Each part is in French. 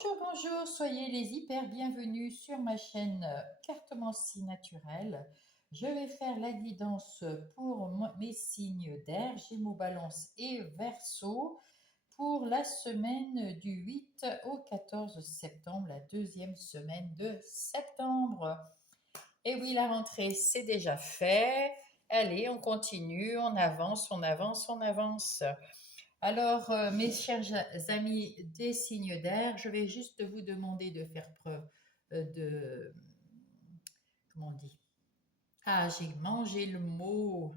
Bonjour, bonjour, soyez les hyper bienvenus sur ma chaîne Cartomancie naturelle. Je vais faire la guidance pour mes signes d'air, Gémeaux, Balance et Verseau pour la semaine du 8 au 14 septembre, la deuxième semaine de septembre. Et oui, la rentrée, c'est déjà fait. Allez, on continue, on avance, on avance, on avance. Alors, mes chers amis des signes d'air, je vais juste vous demander de faire preuve de... Comment on dit? Ah, j'ai mangé le mot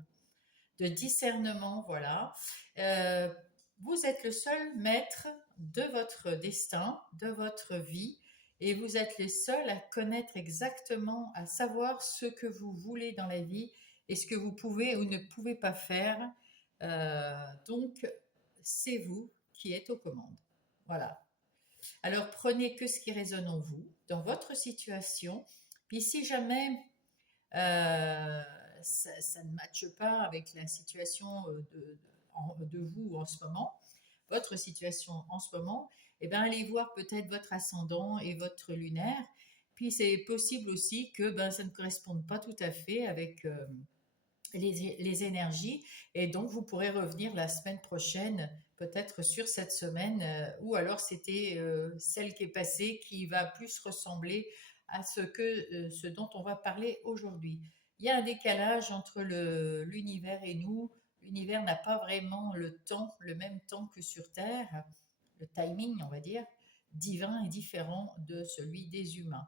de discernement, voilà. Euh, Vous êtes le seul maître de votre destin, de votre vie, et vous êtes les seuls à connaître exactement, à savoir ce que vous voulez dans la vie et ce que vous pouvez ou ne pouvez pas faire. Donc, c'est vous qui êtes aux commandes. Voilà. Alors, prenez que ce qui résonne en vous, dans votre situation. Puis, si jamais ça ne matche pas avec la situation de vous en ce moment, votre situation en ce moment, eh bien, allez voir peut-être votre ascendant et votre lunaire. Puis c'est possible aussi que ben, ça ne corresponde pas tout à fait avec les énergies. Et donc, vous pourrez revenir la semaine prochaine, peut-être sur cette semaine, ou alors c'était celle qui est passée qui va plus ressembler à ce dont on va parler aujourd'hui. Il y a un décalage entre l'univers et nous. L'univers n'a pas vraiment le temps, le même temps que sur Terre. Le timing, on va dire, divin est différent de celui des humains.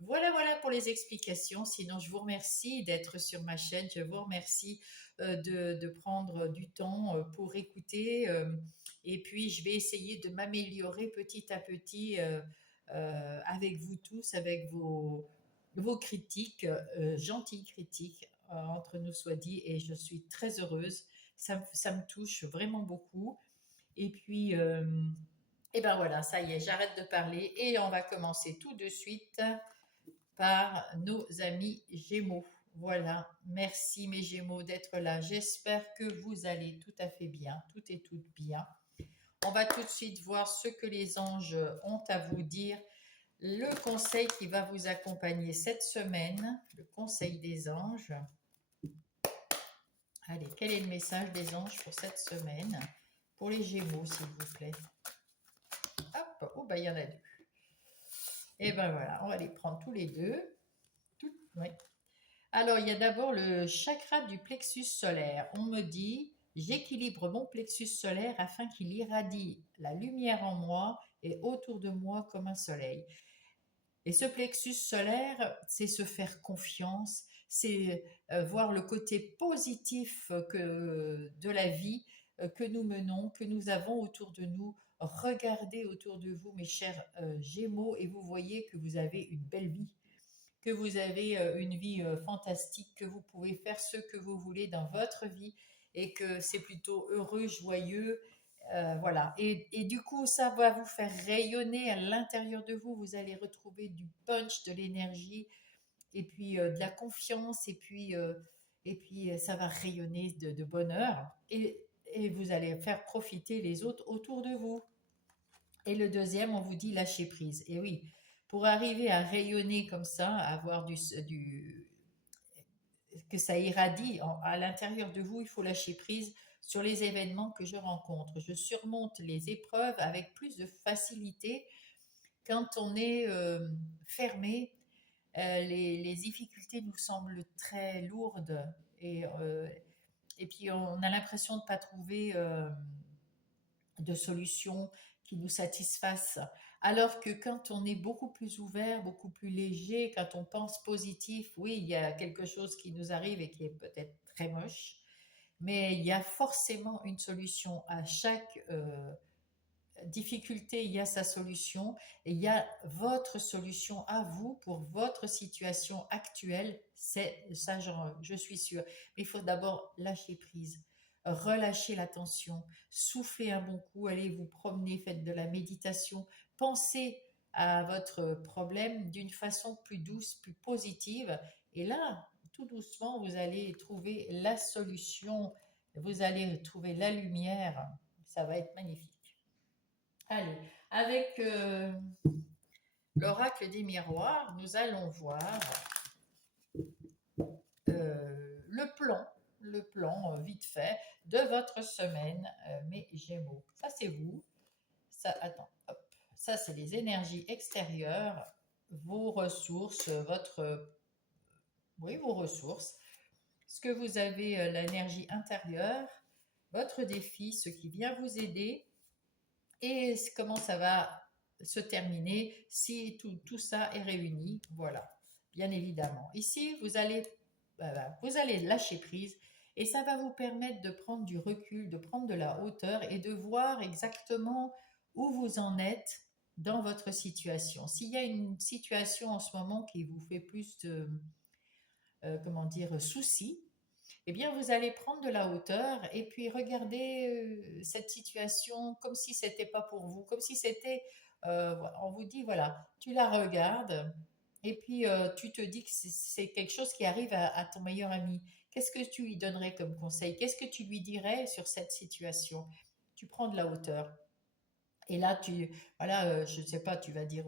Voilà, voilà pour les explications. Sinon, je vous remercie d'être sur ma chaîne. Je vous remercie de prendre du temps pour écouter. Et puis, je vais essayer de m'améliorer petit à petit avec vous tous, avec vos critiques, gentilles critiques, entre nous soit dit. Et je suis très heureuse. Ça me touche vraiment beaucoup. Et puis, et ben voilà, ça y est, j'arrête de parler et on va commencer tout de suite par nos amis Gémeaux. Voilà, merci mes Gémeaux d'être là. J'espère que vous allez tout à fait bien, tout est tout bien. On va tout de suite voir ce que les anges ont à vous dire. Le conseil qui va vous accompagner cette semaine, le conseil des anges. Allez, quel est le message des anges pour cette semaine? Pour les Gémeaux, s'il vous plaît. Hop, oh bah il y en a deux. Et ben voilà, on va les prendre tous les deux. Oui. Alors, il y a d'abord le chakra du plexus solaire. On me dit, j'équilibre mon plexus solaire afin qu'il irradie la lumière en moi et autour de moi comme un soleil. Et ce plexus solaire, c'est se faire confiance, c'est voir le côté positif de la vie que nous menons, que nous avons autour de nous. Regardez autour de vous, mes chers Gémeaux, et vous voyez que vous avez une belle vie, que vous avez une vie fantastique, que vous pouvez faire ce que vous voulez dans votre vie et que c'est plutôt heureux, joyeux. Voilà. Et du coup, ça va vous faire rayonner à l'intérieur de vous. Vous allez retrouver du punch, de l'énergie et puis de la confiance et puis ça va rayonner de bonheur et vous allez faire profiter les autres autour de vous. Et le deuxième, on vous dit lâcher prise. Et oui, pour arriver à rayonner comme ça, à avoir que ça irradie à l'intérieur de vous, il faut lâcher prise sur les événements que je rencontre. Je surmonte les épreuves avec plus de facilité quand on est fermé. Les difficultés nous semblent très lourdes et puis on a l'impression de ne pas trouver de solutions qui nous satisfassent. Alors que quand on est beaucoup plus ouvert, beaucoup plus léger, quand on pense positif, oui, il y a quelque chose qui nous arrive et qui est peut-être très moche, mais il y a forcément une solution à chaque difficulté, il y a sa solution et il y a votre solution à vous pour votre situation actuelle. C'est ça, je suis sûre. Mais il faut d'abord lâcher prise, relâcher la tension, souffler un bon coup, allez vous promener, faites de la méditation, pensez à votre problème d'une façon plus douce, plus positive. Et là, tout doucement, vous allez trouver la solution, vous allez trouver la lumière. Ça va être magnifique. Allez, Avec l'oracle des miroirs, nous allons voir le plan vite fait de votre semaine, mes Gémeaux. Ça, c'est vous. Ça, attends, hop. Ça, c'est les énergies extérieures, vos ressources, oui, vos ressources. Ce que vous avez, l'énergie intérieure, votre défi, ce qui vient vous aider, et comment ça va se terminer si tout ça est réuni. Voilà, bien évidemment. Ici, vous allez lâcher prise et ça va vous permettre de prendre du recul, de prendre de la hauteur et de voir exactement où vous en êtes dans votre situation. S'il y a une situation en ce moment qui vous fait plus de, comment dire, soucis, eh bien, vous allez prendre de la hauteur et puis regarder cette situation comme si c'était pas pour vous, comme si c'était, on vous dit, voilà, tu la regardes et puis tu te dis que c'est quelque chose qui arrive à ton meilleur ami. Qu'est-ce que tu lui donnerais comme conseil? Qu'est-ce que tu lui dirais sur cette situation? Tu prends de la hauteur. Et là, voilà, je ne sais pas, tu vas dire,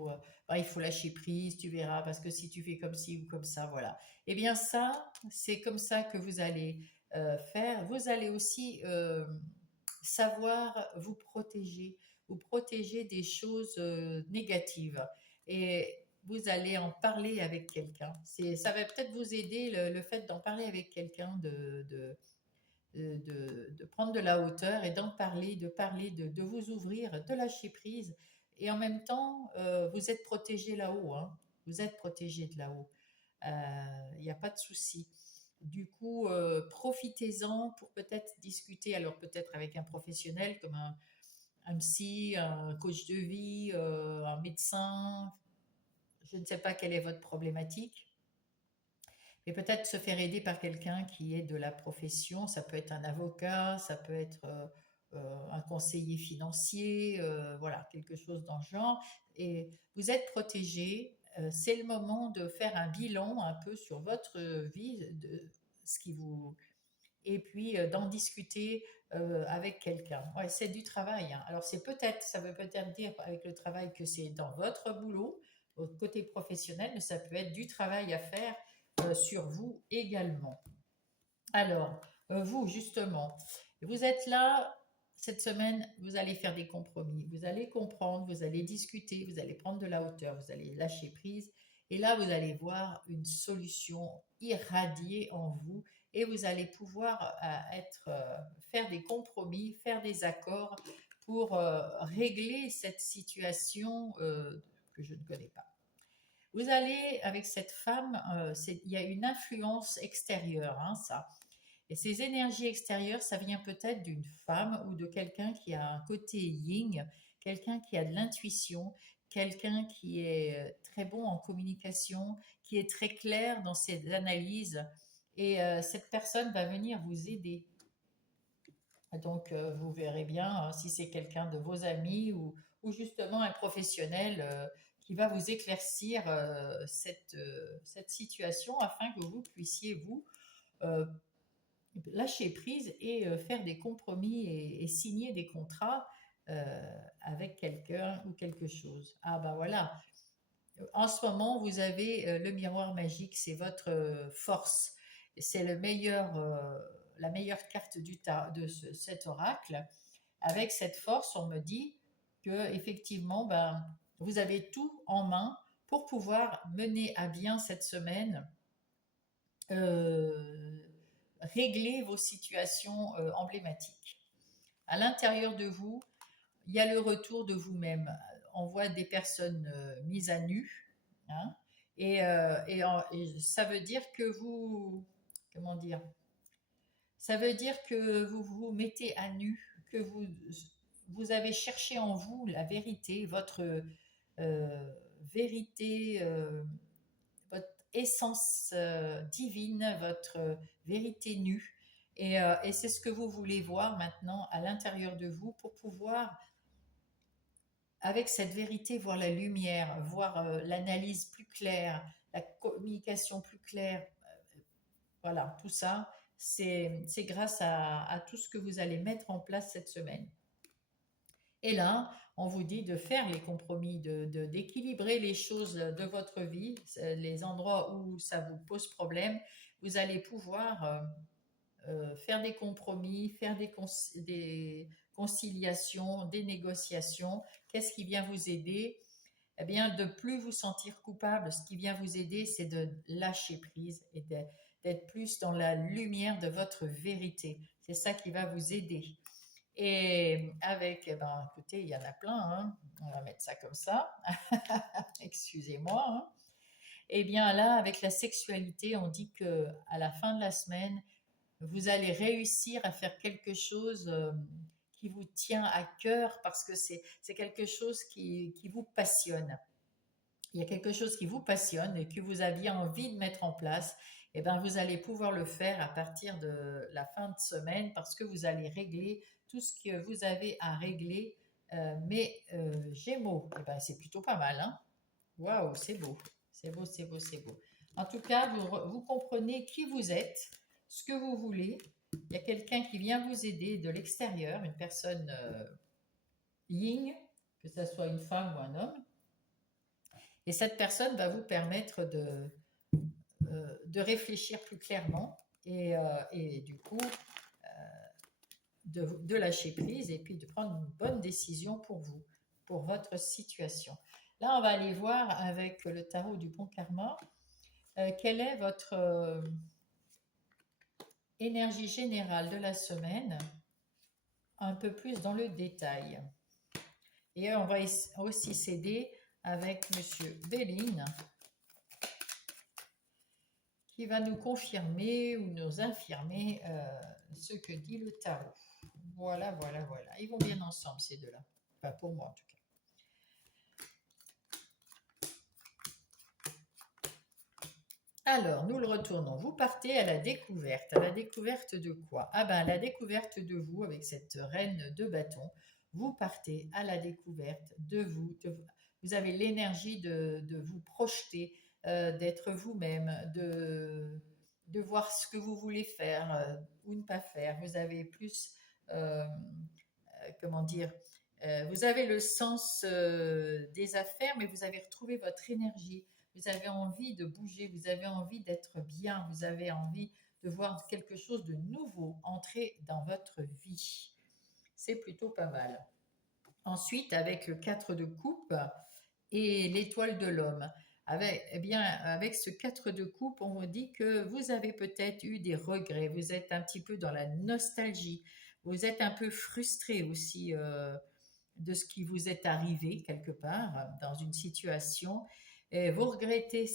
bah, il faut lâcher prise, tu verras, parce que si tu fais comme ci ou comme ça, voilà. Eh bien, ça, c'est comme ça que vous allez faire. Vous allez aussi savoir vous protéger des choses négatives. Et vous allez en parler avec quelqu'un. Ça va peut-être vous aider le fait d'en parler avec quelqu'un, de prendre de la hauteur et d'en parler, de vous ouvrir, de lâcher prise. Et en même temps, vous êtes protégé là-haut, hein. Vous êtes protégé de là-haut. Il n'y a pas de souci. Du coup, profitez-en pour peut-être discuter, alors peut-être avec un professionnel comme un psy, un coach de vie, un médecin. Je ne sais pas quelle est votre problématique. Et peut-être se faire aider par quelqu'un qui est de la profession. Ça peut être un avocat, ça peut être un conseiller financier, voilà, quelque chose dans ce genre. Et vous êtes protégé. C'est le moment de faire un bilan un peu sur votre vie, de ce qui vous et puis d'en discuter avec quelqu'un. Ouais, c'est du travail, hein. Alors ça veut peut-être dire avec le travail que c'est dans votre boulot, votre côté professionnel, mais ça peut être du travail à faire sur vous également. Alors, vous, justement, vous êtes là, cette semaine, vous allez faire des compromis, vous allez comprendre, vous allez discuter, vous allez prendre de la hauteur, vous allez lâcher prise, et là, vous allez voir une solution irradier en vous, et vous allez pouvoir faire des compromis, faire des accords pour régler cette situation que je ne connais pas. Vous allez, avec cette femme, il y a une influence extérieure, hein, ça. Et ces énergies extérieures, ça vient peut-être d'une femme ou de quelqu'un qui a un côté yin, quelqu'un qui a de l'intuition, quelqu'un qui est très bon en communication, qui est très clair dans ses analyses. Et cette personne va venir vous aider. Donc, vous verrez bien hein, si c'est quelqu'un de vos amis ou justement un professionnel qui va vous éclaircir cette situation afin que vous puissiez, vous, euh, lâcher prise et faire des compromis et signer des contrats avec quelqu'un ou quelque chose. Ah ben voilà, en ce moment, vous avez le miroir magique, c'est votre force. C'est la meilleure carte cet oracle. Avec cette force, on me dit que effectivement, ben, vous avez tout en main pour pouvoir mener à bien cette semaine, euh, régler vos situations emblématiques. À l'intérieur de vous, il y a le retour de vous-même. On voit des personnes mises à nu, hein, et ça veut dire que comment dire, ça veut dire que vous vous mettez à nu, que vous avez cherché en vous la vérité, votre vérité, votre essence divine, votre vérité nue. Et c'est ce que vous voulez voir maintenant à l'intérieur de vous pour pouvoir avec cette vérité, voir la lumière, voir l'analyse plus claire, la communication plus claire. Voilà, tout ça, c'est grâce à tout ce que vous allez mettre en place cette semaine. Et là, on vous dit de faire les compromis, d'équilibrer les choses de votre vie, les endroits où ça vous pose problème, vous allez pouvoir faire des compromis, faire des conciliations, des négociations. Qu'est-ce qui vient vous aider? Eh bien, de plus vous sentir coupable, ce qui vient vous aider, c'est de lâcher prise et d'être plus dans la lumière de votre vérité. C'est ça qui va vous aider. Et avec, eh ben, écoutez, il y en a plein, hein. On va mettre ça comme ça. Excusez-moi, hein. Eh bien là, avec la sexualité, on dit que à la fin de la semaine, vous allez réussir à faire quelque chose qui vous tient à cœur parce que c'est quelque chose qui vous passionne. Il y a quelque chose qui vous passionne et que vous aviez envie de mettre en place, et ben vous allez pouvoir le faire à partir de la fin de semaine parce que vous allez régler tout ce que vous avez à régler. Mais Gémeaux, eh ben, c'est plutôt pas mal, hein? Waouh, c'est beau, c'est beau, c'est beau, c'est beau. En tout cas, vous comprenez qui vous êtes, ce que vous voulez. Il y a quelqu'un qui vient vous aider de l'extérieur, une personne yin, que ce soit une femme ou un homme. Et cette personne va vous permettre de réfléchir plus clairement et du coup de lâcher prise et puis de prendre une bonne décision pour vous, pour votre situation. Là, on va aller voir avec le tarot du bon karma quelle est votre énergie générale de la semaine, un peu plus dans le détail. Et on va aussi s'aider avec Monsieur Béline qui va nous confirmer ou nous infirmer ce que dit le tarot. Voilà, voilà, voilà. Ils vont bien ensemble, ces deux-là. Enfin, pour moi, en tout cas. Alors, nous le retournons. Vous partez à la découverte. À la découverte de quoi? Ah ben, à la découverte de vous, avec cette reine de bâton. Vous partez à la découverte de vous. Vous avez l'énergie de vous projeter, d'être vous-même, de voir ce que vous voulez faire ou ne pas faire. Vous avez plus, comment dire, vous avez le sens des affaires, mais vous avez retrouvé votre énergie. Vous avez envie de bouger, vous avez envie d'être bien, vous avez envie de voir quelque chose de nouveau entrer dans votre vie. C'est plutôt pas mal. Ensuite, avec le 4 de coupe et l'étoile de l'homme. Eh bien, avec ce 4 de coupe, on vous dit que vous avez peut-être eu des regrets, vous êtes un petit peu dans la nostalgie, vous êtes un peu frustré aussi de ce qui vous est arrivé quelque part dans une situation. Et vous regrettez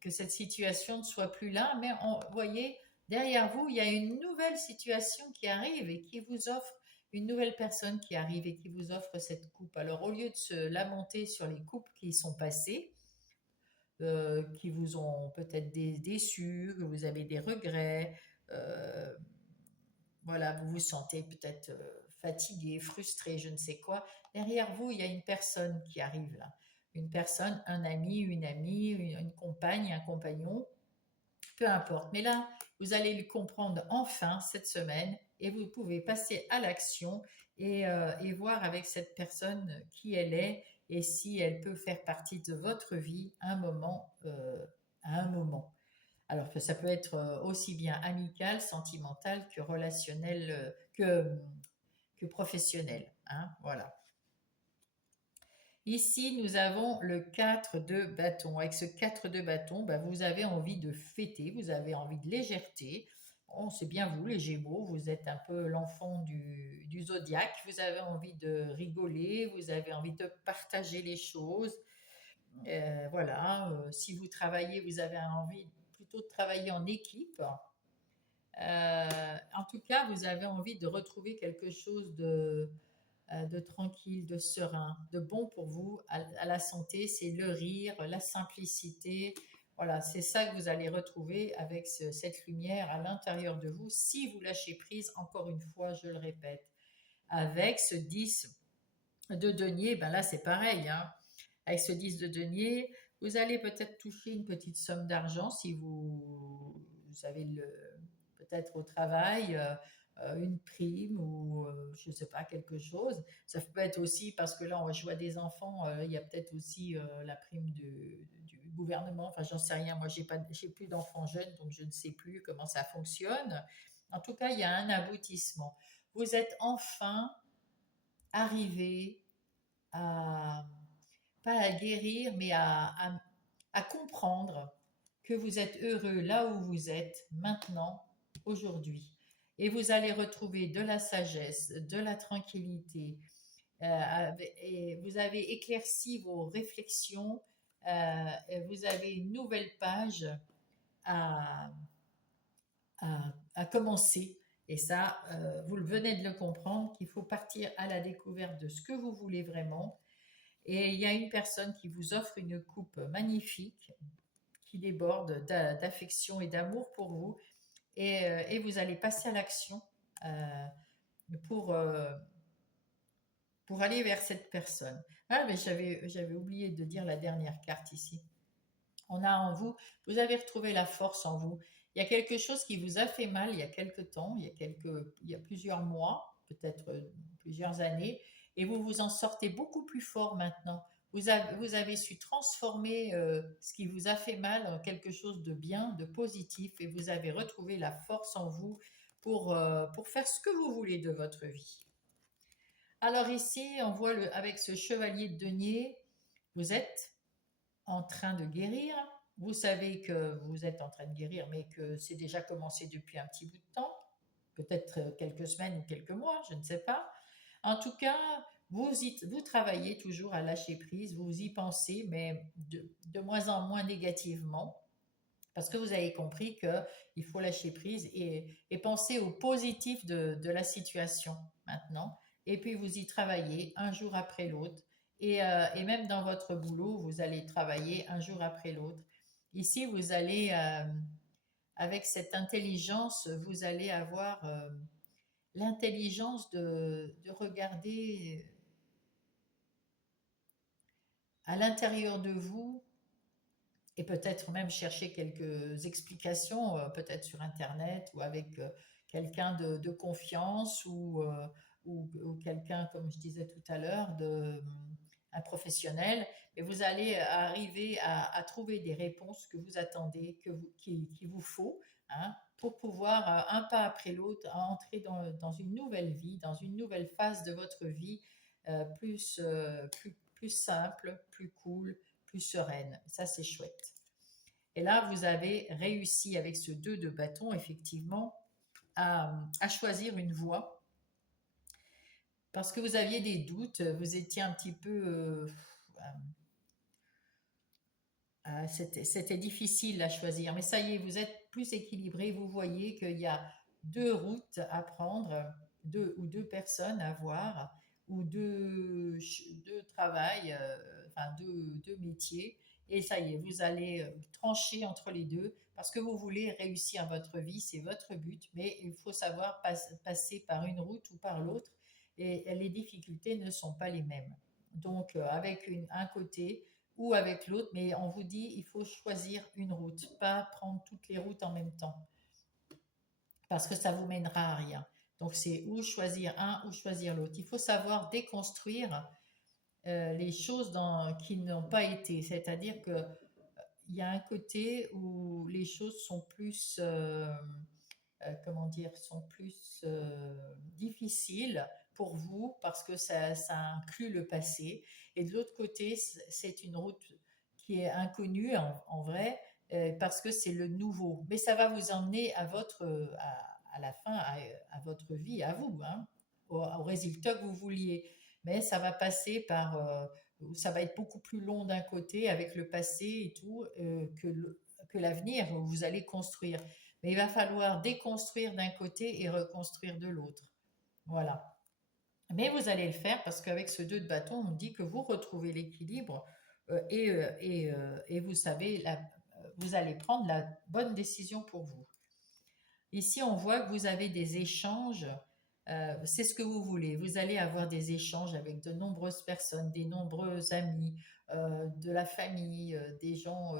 que cette situation ne soit plus là, mais vous voyez, derrière vous, il y a une nouvelle situation qui arrive et qui vous offre une nouvelle personne qui arrive et qui vous offre cette coupe. Alors, au lieu de se lamenter sur les coupes qui sont passées, qui vous ont peut-être déçu, que vous avez des regrets, euh, voilà, vous vous sentez peut-être fatigué, frustré, je ne sais quoi. Derrière vous, il y a une personne qui arrive là. Une personne, un ami, une amie, une compagne, un compagnon, peu importe. Mais là, vous allez le comprendre enfin cette semaine et vous pouvez passer à l'action et voir avec cette personne qui elle est et si elle peut faire partie de votre vie à un moment. Alors que ça peut être aussi bien amical, sentimental que relationnel, que professionnel, hein, voilà. Ici, nous avons le 4 de bâton. Avec ce 4 de bâton, bah, vous avez envie de fêter, vous avez envie de légèreté. Bon, c'est bien vous, les Gémeaux, vous êtes un peu l'enfant du zodiaque. Vous avez envie de rigoler, vous avez envie de partager les choses. Voilà, si vous travaillez, vous avez envie plutôt de travailler en équipe. En tout cas, vous avez envie de retrouver quelque chose de tranquille, de serein, de bon pour vous, à la santé. C'est le rire, la simplicité. Voilà, c'est ça que vous allez retrouver avec cette lumière à l'intérieur de vous si vous lâchez prise, encore une fois, je le répète. Avec ce 10 de denier, ben là c'est pareil, hein. Avec ce 10 de denier, vous allez peut-être toucher une petite somme d'argent si vous avez peut-être au travail, une prime ou je ne sais pas, quelque chose. Ça peut être aussi parce que là, je vois des enfants, il y a peut-être aussi la prime du gouvernement. Enfin, j'en sais rien. Moi, j'ai plus d'enfants jeunes, donc je ne sais plus comment ça fonctionne. En tout cas, il y a un aboutissement. Vous êtes enfin arrivé à, pas à guérir, mais à comprendre que vous êtes heureux là où vous êtes maintenant, aujourd'hui. Et vous allez retrouver de la sagesse, de la tranquillité, et vous avez éclairci vos réflexions, et vous avez une nouvelle page à, à commencer. Et ça, vous venez de le comprendre, qu'il faut partir à la découverte de ce que vous voulez vraiment. Et il y a une personne qui vous offre une coupe magnifique, qui déborde d'affection et d'amour pour vous. Et vous allez passer à l'action euh, pour, euh, pour aller vers cette personne. Ah, mais j'avais oublié de dire la dernière carte ici. On a en vous, vous avez retrouvé la force en vous. Il y a quelque chose qui vous a fait mal il y a quelque temps, il y a plusieurs mois, peut-être plusieurs années, et vous vous en sortez beaucoup plus fort maintenant. Vous avez su transformer ce qui vous a fait mal en quelque chose de bien, de positif, et vous avez retrouvé la force en vous pour faire ce que vous voulez de votre vie. Alors ici, on voit avec ce chevalier de denier, vous êtes en train de guérir. Vous savez que vous êtes en train de guérir, mais que c'est déjà commencé depuis un petit bout de temps, peut-être quelques semaines ou quelques mois, je ne sais pas. En tout cas, vous travaillez toujours à lâcher prise, vous y pensez, mais de moins en moins négativement, parce que vous avez compris qu'il faut lâcher prise et penser au positif de la situation maintenant. Et puis vous y travaillez un jour après l'autre. Et même dans votre boulot, vous allez travailler un jour après l'autre. Ici, vous allez, avec cette intelligence, vous allez avoir l'intelligence de regarder à l'intérieur de vous et peut-être même chercher quelques explications, peut-être sur Internet ou avec quelqu'un de confiance ou quelqu'un, comme je disais tout à l'heure, un professionnel. Et vous allez arriver à trouver des réponses que vous attendez, qu'il vous faut, hein, pour pouvoir, un pas après l'autre, entrer dans une nouvelle vie, dans une nouvelle phase de votre vie, plus simple, plus cool, plus sereine. Ça, c'est chouette. Et là, vous avez réussi avec ce 2 de bâton, effectivement, à choisir une voie parce que vous aviez des doutes, vous étiez un petit peu... c'était difficile à choisir, mais ça y est, vous êtes plus équilibré, vous voyez qu'il y a deux routes à prendre, deux personnes à voir, ou deux travails, enfin deux métiers, et ça y est, vous allez trancher entre les deux, parce que vous voulez réussir votre vie, c'est votre but, mais il faut savoir passer par une route ou par l'autre, et les difficultés ne sont pas les mêmes. Donc, avec un côté, ou avec l'autre, mais on vous dit il faut choisir une route, pas prendre toutes les routes en même temps, parce que ça vous mènera à rien. Donc c'est ou choisir un ou choisir l'autre. Il faut savoir déconstruire les choses qui n'ont pas été, c'est-à-dire que il y a un côté où les choses sont plus comment dire, sont plus difficiles pour vous parce que ça inclut le passé. Et de l'autre côté, c'est une route qui est inconnue en vrai parce que c'est le nouveau. Mais ça va vous emmener à la fin, à votre vie, à vous, hein, au résultat que vous vouliez. Mais ça va passer par, ça va être beaucoup plus long d'un côté avec le passé et tout que l'avenir où vous allez construire. Mais il va falloir déconstruire d'un côté et reconstruire de l'autre. Voilà. Mais vous allez le faire parce qu'avec ce 2 de bâton, on dit que vous retrouvez l'équilibre et vous savez, vous allez prendre la bonne décision pour vous. Ici, on voit que vous avez des échanges. C'est ce que vous voulez. Vous allez avoir des échanges avec de nombreuses personnes, des nombreux amis, de la famille, des gens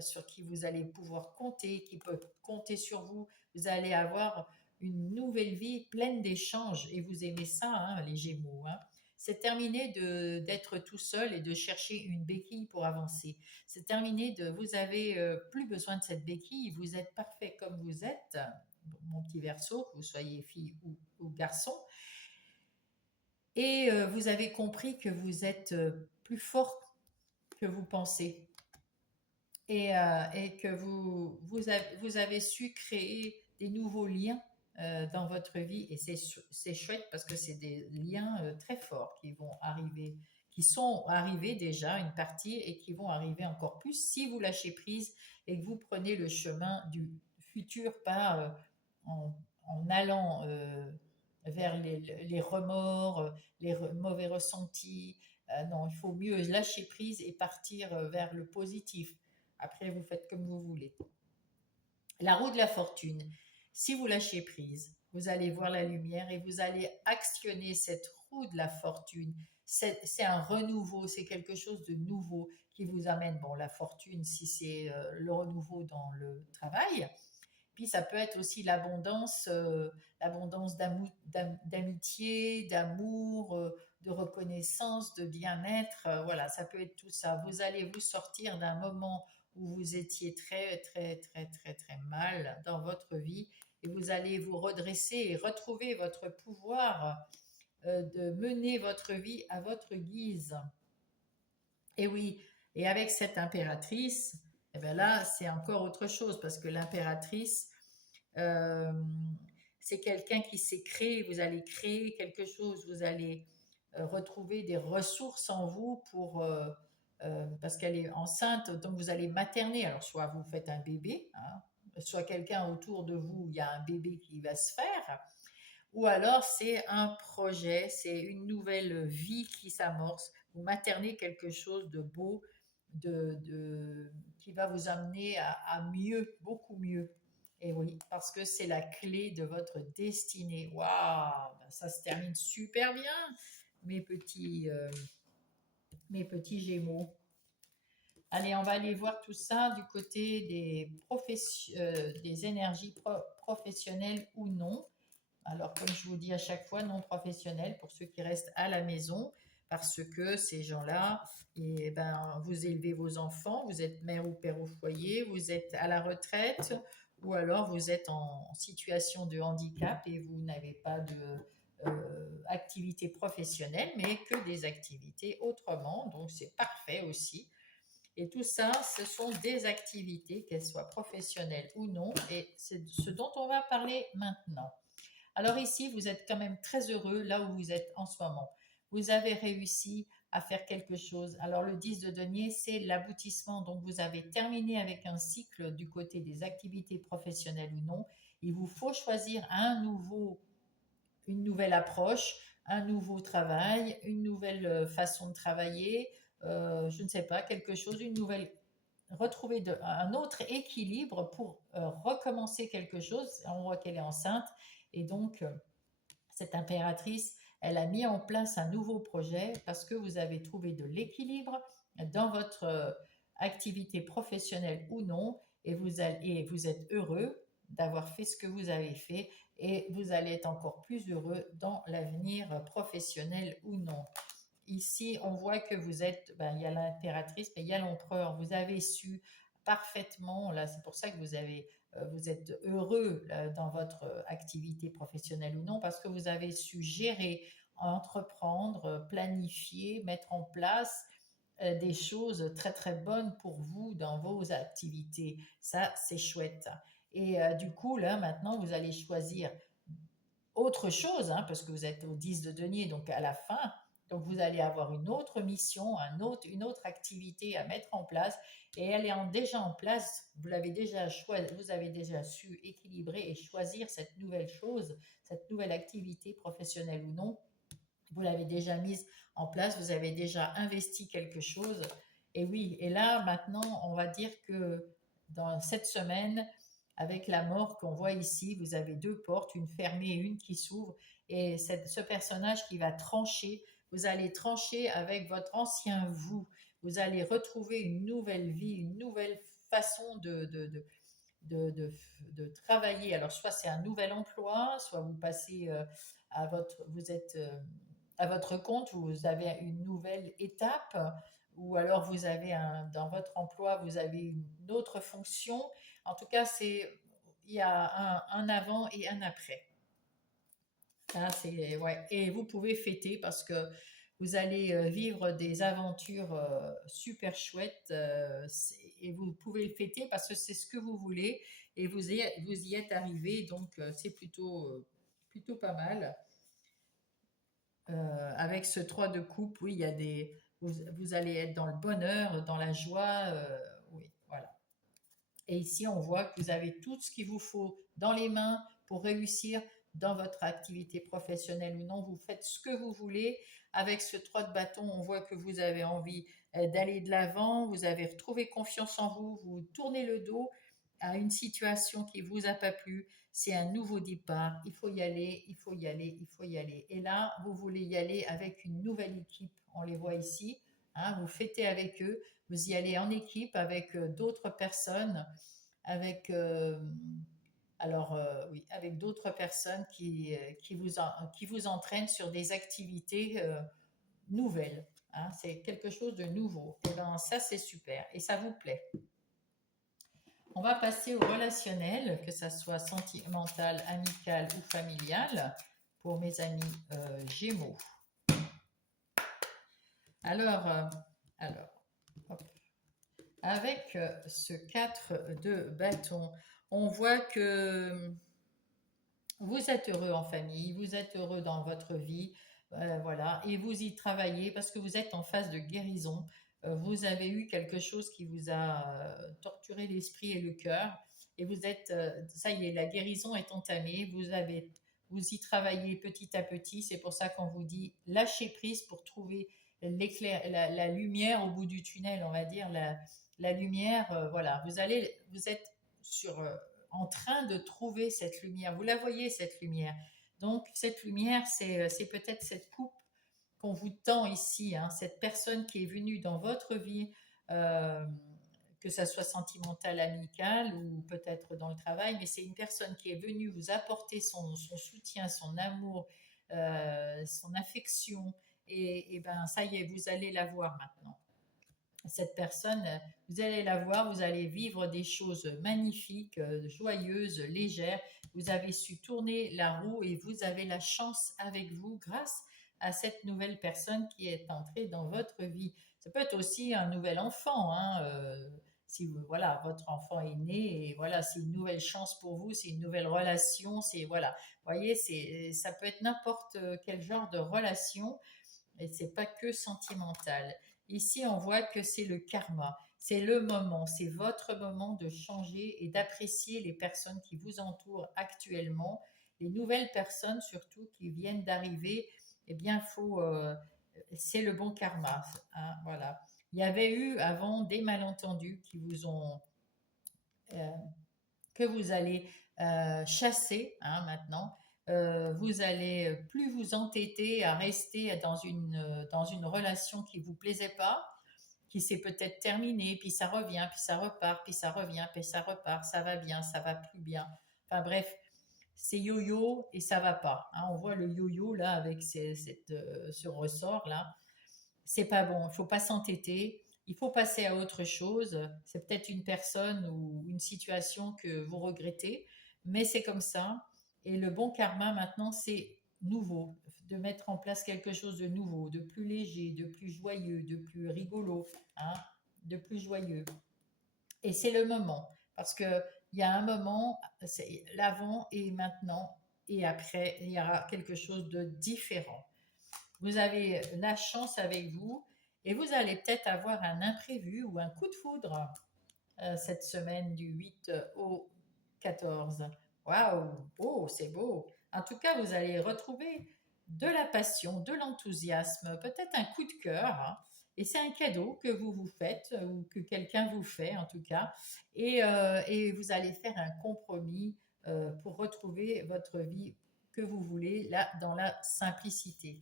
sur qui vous allez pouvoir compter, qui peuvent compter sur vous. Vous allez avoir une nouvelle vie pleine d'échanges. Et vous aimez ça, hein, les Gémeaux, hein. C'est terminé d'être tout seul et de chercher une béquille pour avancer. C'est terminé de, vous avez plus besoin de cette béquille, vous êtes parfait comme vous êtes, mon petit Verseau, que vous soyez fille ou garçon, et vous avez compris que vous êtes plus fort que vous pensez et que vous avez su créer des nouveaux liens dans votre vie et c'est chouette parce que c'est des liens très forts qui vont arriver, qui sont arrivés déjà une partie et qui vont arriver encore plus si vous lâchez prise et que vous prenez le chemin du futur, pas en, en allant vers les remords, mauvais ressentis. Non, il faut mieux lâcher prise et partir vers le positif. Après, vous faites comme vous voulez. La roue de la fortune. Si vous lâchez prise, vous allez voir la lumière et vous allez actionner cette roue de la fortune. C'est un renouveau, c'est quelque chose de nouveau qui vous amène, bon, la fortune si c'est le renouveau dans le travail. Puis ça peut être aussi l'abondance d'amitié, d'amour, de reconnaissance, de bien-être. Voilà, ça peut être tout ça. Vous allez vous sortir d'un moment où vous étiez très, très, très, très, très mal dans votre vie et vous allez vous redresser et retrouver votre pouvoir de mener votre vie à votre guise. Et oui, et avec cette impératrice, eh bien là, c'est encore autre chose parce que l'impératrice, euh, c'est quelqu'un qui s'est créé. Vous allez créer quelque chose, vous allez retrouver des ressources en vous pour parce qu'elle est enceinte, donc vous allez materner. Alors soit vous faites un bébé, hein, soit quelqu'un autour de vous, il y a un bébé qui va se faire, ou alors c'est un projet, c'est une nouvelle vie qui s'amorce. Vous maternez quelque chose de beau, qui va vous amener à mieux, beaucoup mieux. Et oui, parce que c'est la clé de votre destinée. Waouh, ben ça se termine super bien, mes petits Gémeaux. Allez, on va aller voir tout ça du côté des énergies professionnelles ou non. Alors, comme je vous dis à chaque fois, non professionnels pour ceux qui restent à la maison, parce que ces gens-là, eh ben, vous élevez vos enfants, vous êtes mère ou père au foyer, vous êtes à la retraite, ou alors vous êtes en situation de handicap et vous n'avez pas activité professionnelle, mais que des activités autrement. Donc, c'est parfait aussi. Et tout ça, ce sont des activités, qu'elles soient professionnelles ou non, et c'est ce dont on va parler maintenant. Alors ici, vous êtes quand même très heureux là où vous êtes en ce moment. Vous avez réussi à faire quelque chose. Alors le 10 de denier, c'est l'aboutissement. Donc vous avez terminé avec un cycle du côté des activités professionnelles ou non. Il vous faut choisir une nouvelle approche, un nouveau travail, une nouvelle façon de travailler, je ne sais pas, quelque chose, une nouvelle retrouver un autre équilibre pour recommencer quelque chose. On voit qu'elle est enceinte et donc cette impératrice, elle a mis en place un nouveau projet parce que vous avez trouvé de l'équilibre dans votre activité professionnelle ou non et vous êtes heureux d'avoir fait ce que vous avez fait et vous allez être encore plus heureux dans l'avenir professionnel ou non. Ici, on voit que vous êtes, ben, il y a l'impératrice, mais il y a l'empereur. Vous avez su parfaitement, là, c'est pour ça que vous êtes heureux dans votre activité professionnelle ou non, parce que vous avez su gérer, entreprendre, planifier, mettre en place des choses très très bonnes pour vous dans vos activités. Ça, c'est chouette. Et du coup, là, maintenant, vous allez choisir autre chose, hein, parce que vous êtes au 10 de denier, donc à la fin. Donc vous allez avoir une autre mission, une autre activité à mettre en place et elle est déjà en place. Vous l'avez déjà choisi, vous avez déjà su équilibrer et choisir cette nouvelle chose, cette nouvelle activité professionnelle ou non. Vous l'avez déjà mise en place, vous avez déjà investi quelque chose. Et oui, et là maintenant, on va dire que dans cette semaine, avec la mort qu'on voit ici, vous avez deux portes, une fermée et une qui s'ouvre. Et ce personnage qui va trancher, vous allez trancher avec votre ancien vous. Vous allez retrouver une nouvelle vie, une nouvelle façon de travailler. Alors, soit c'est un nouvel emploi, soit vous passez vous êtes à votre compte, vous avez une nouvelle étape, ou alors vous avez dans votre emploi, vous avez une autre fonction. En tout cas, il y a un avant et un après. Ah, ouais. Et vous pouvez fêter parce que vous allez vivre des aventures super chouettes et vous pouvez le fêter parce que c'est ce que vous voulez et vous y êtes arrivé, donc c'est plutôt pas mal. Avec ce 3 de coupe, oui, il y a vous allez être dans le bonheur, dans la joie, oui, voilà. Et ici, on voit que vous avez tout ce qu'il vous faut dans les mains pour réussir dans votre activité professionnelle ou non. Vous faites ce que vous voulez. Avec ce 3 de bâton, on voit que vous avez envie d'aller de l'avant, vous avez retrouvé confiance en vous, vous tournez le dos à une situation qui ne vous a pas plu. C'est un nouveau départ. Il faut y aller, il faut y aller, il faut y aller. Et là, vous voulez y aller avec une nouvelle équipe. On les voit ici. Hein, vous fêtez avec eux. Vous y allez en équipe avec d'autres personnes avec oui, avec d'autres personnes qui vous entraînent sur des activités nouvelles. Hein, c'est quelque chose de nouveau. Et ben ça c'est super et ça vous plaît. On va passer au relationnel, que ça soit sentimental, amical ou familial, pour mes amis Gémeaux. Alors, alors, hop. Avec ce 4 de bâton, on voit que vous êtes heureux en famille, vous êtes heureux dans votre vie, voilà, et vous y travaillez parce que vous êtes en phase de guérison. Vous avez eu quelque chose qui vous a torturé l'esprit et le cœur, et ça y est, la guérison est entamée. Vous y travaillez petit à petit. C'est pour ça qu'on vous dit lâchez prise pour trouver la lumière au bout du tunnel, on va dire la lumière. Voilà, vous êtes sur en train de trouver cette lumière. Vous la voyez, cette lumière. Donc, cette lumière, c'est peut-être cette coupe qu'on vous tend ici, hein, cette personne qui est venue dans votre vie, euh, que ça soit sentimental, amical ou peut-être dans le travail, mais c'est une personne qui est venue vous apporter son soutien, son amour, son affection. Et ben, ça y est, vous allez la voir maintenant cette personne, vous allez la voir, vous allez vivre des choses magnifiques, joyeuses, légères. Vous avez su tourner la roue et vous avez la chance avec vous grâce à cette nouvelle personne qui est entrée dans votre vie. Ça peut être aussi un nouvel enfant, hein, si voilà, votre enfant est né et voilà, c'est une nouvelle chance pour vous, c'est une nouvelle relation, c'est voilà, vous voyez, ça peut être n'importe quel genre de relation et c'est pas que sentimental. Ici, on voit que c'est le karma, c'est le moment, c'est votre moment de changer et d'apprécier les personnes qui vous entourent actuellement, les nouvelles personnes surtout qui viennent d'arriver. Eh bien, c'est le bon karma, hein, voilà. Il y avait eu avant des malentendus euh, que vous allez chasser hein, maintenant. Vous allez plus vous entêter à rester dans une relation qui vous plaisait pas, qui s'est peut-être terminée, puis ça revient, puis ça repart, puis ça revient, puis ça repart, ça va bien, ça va plus bien. Enfin bref, c'est yo-yo et ça va pas. Hein. On voit le yo-yo là avec ce ressort là. C'est pas bon, il faut pas s'entêter, il faut passer à autre chose. C'est peut-être une personne ou une situation que vous regrettez, mais c'est comme ça. Et le bon karma maintenant, c'est nouveau, de mettre en place quelque chose de nouveau, de plus léger, de plus joyeux, de plus rigolo, hein, de plus joyeux. Et c'est le moment, parce que il y a un moment, c'est l'avant et maintenant, et après, il y aura quelque chose de différent. Vous avez la chance avec vous et vous allez peut-être avoir un imprévu ou un coup de foudre cette semaine du 8 au 14. Waouh, oh, c'est beau. En tout cas, vous allez retrouver de la passion, de l'enthousiasme, peut-être un coup de cœur. Hein. Et c'est un cadeau que vous vous faites ou que quelqu'un vous fait en tout cas. Et vous allez faire un compromis pour retrouver votre vie que vous voulez là dans la simplicité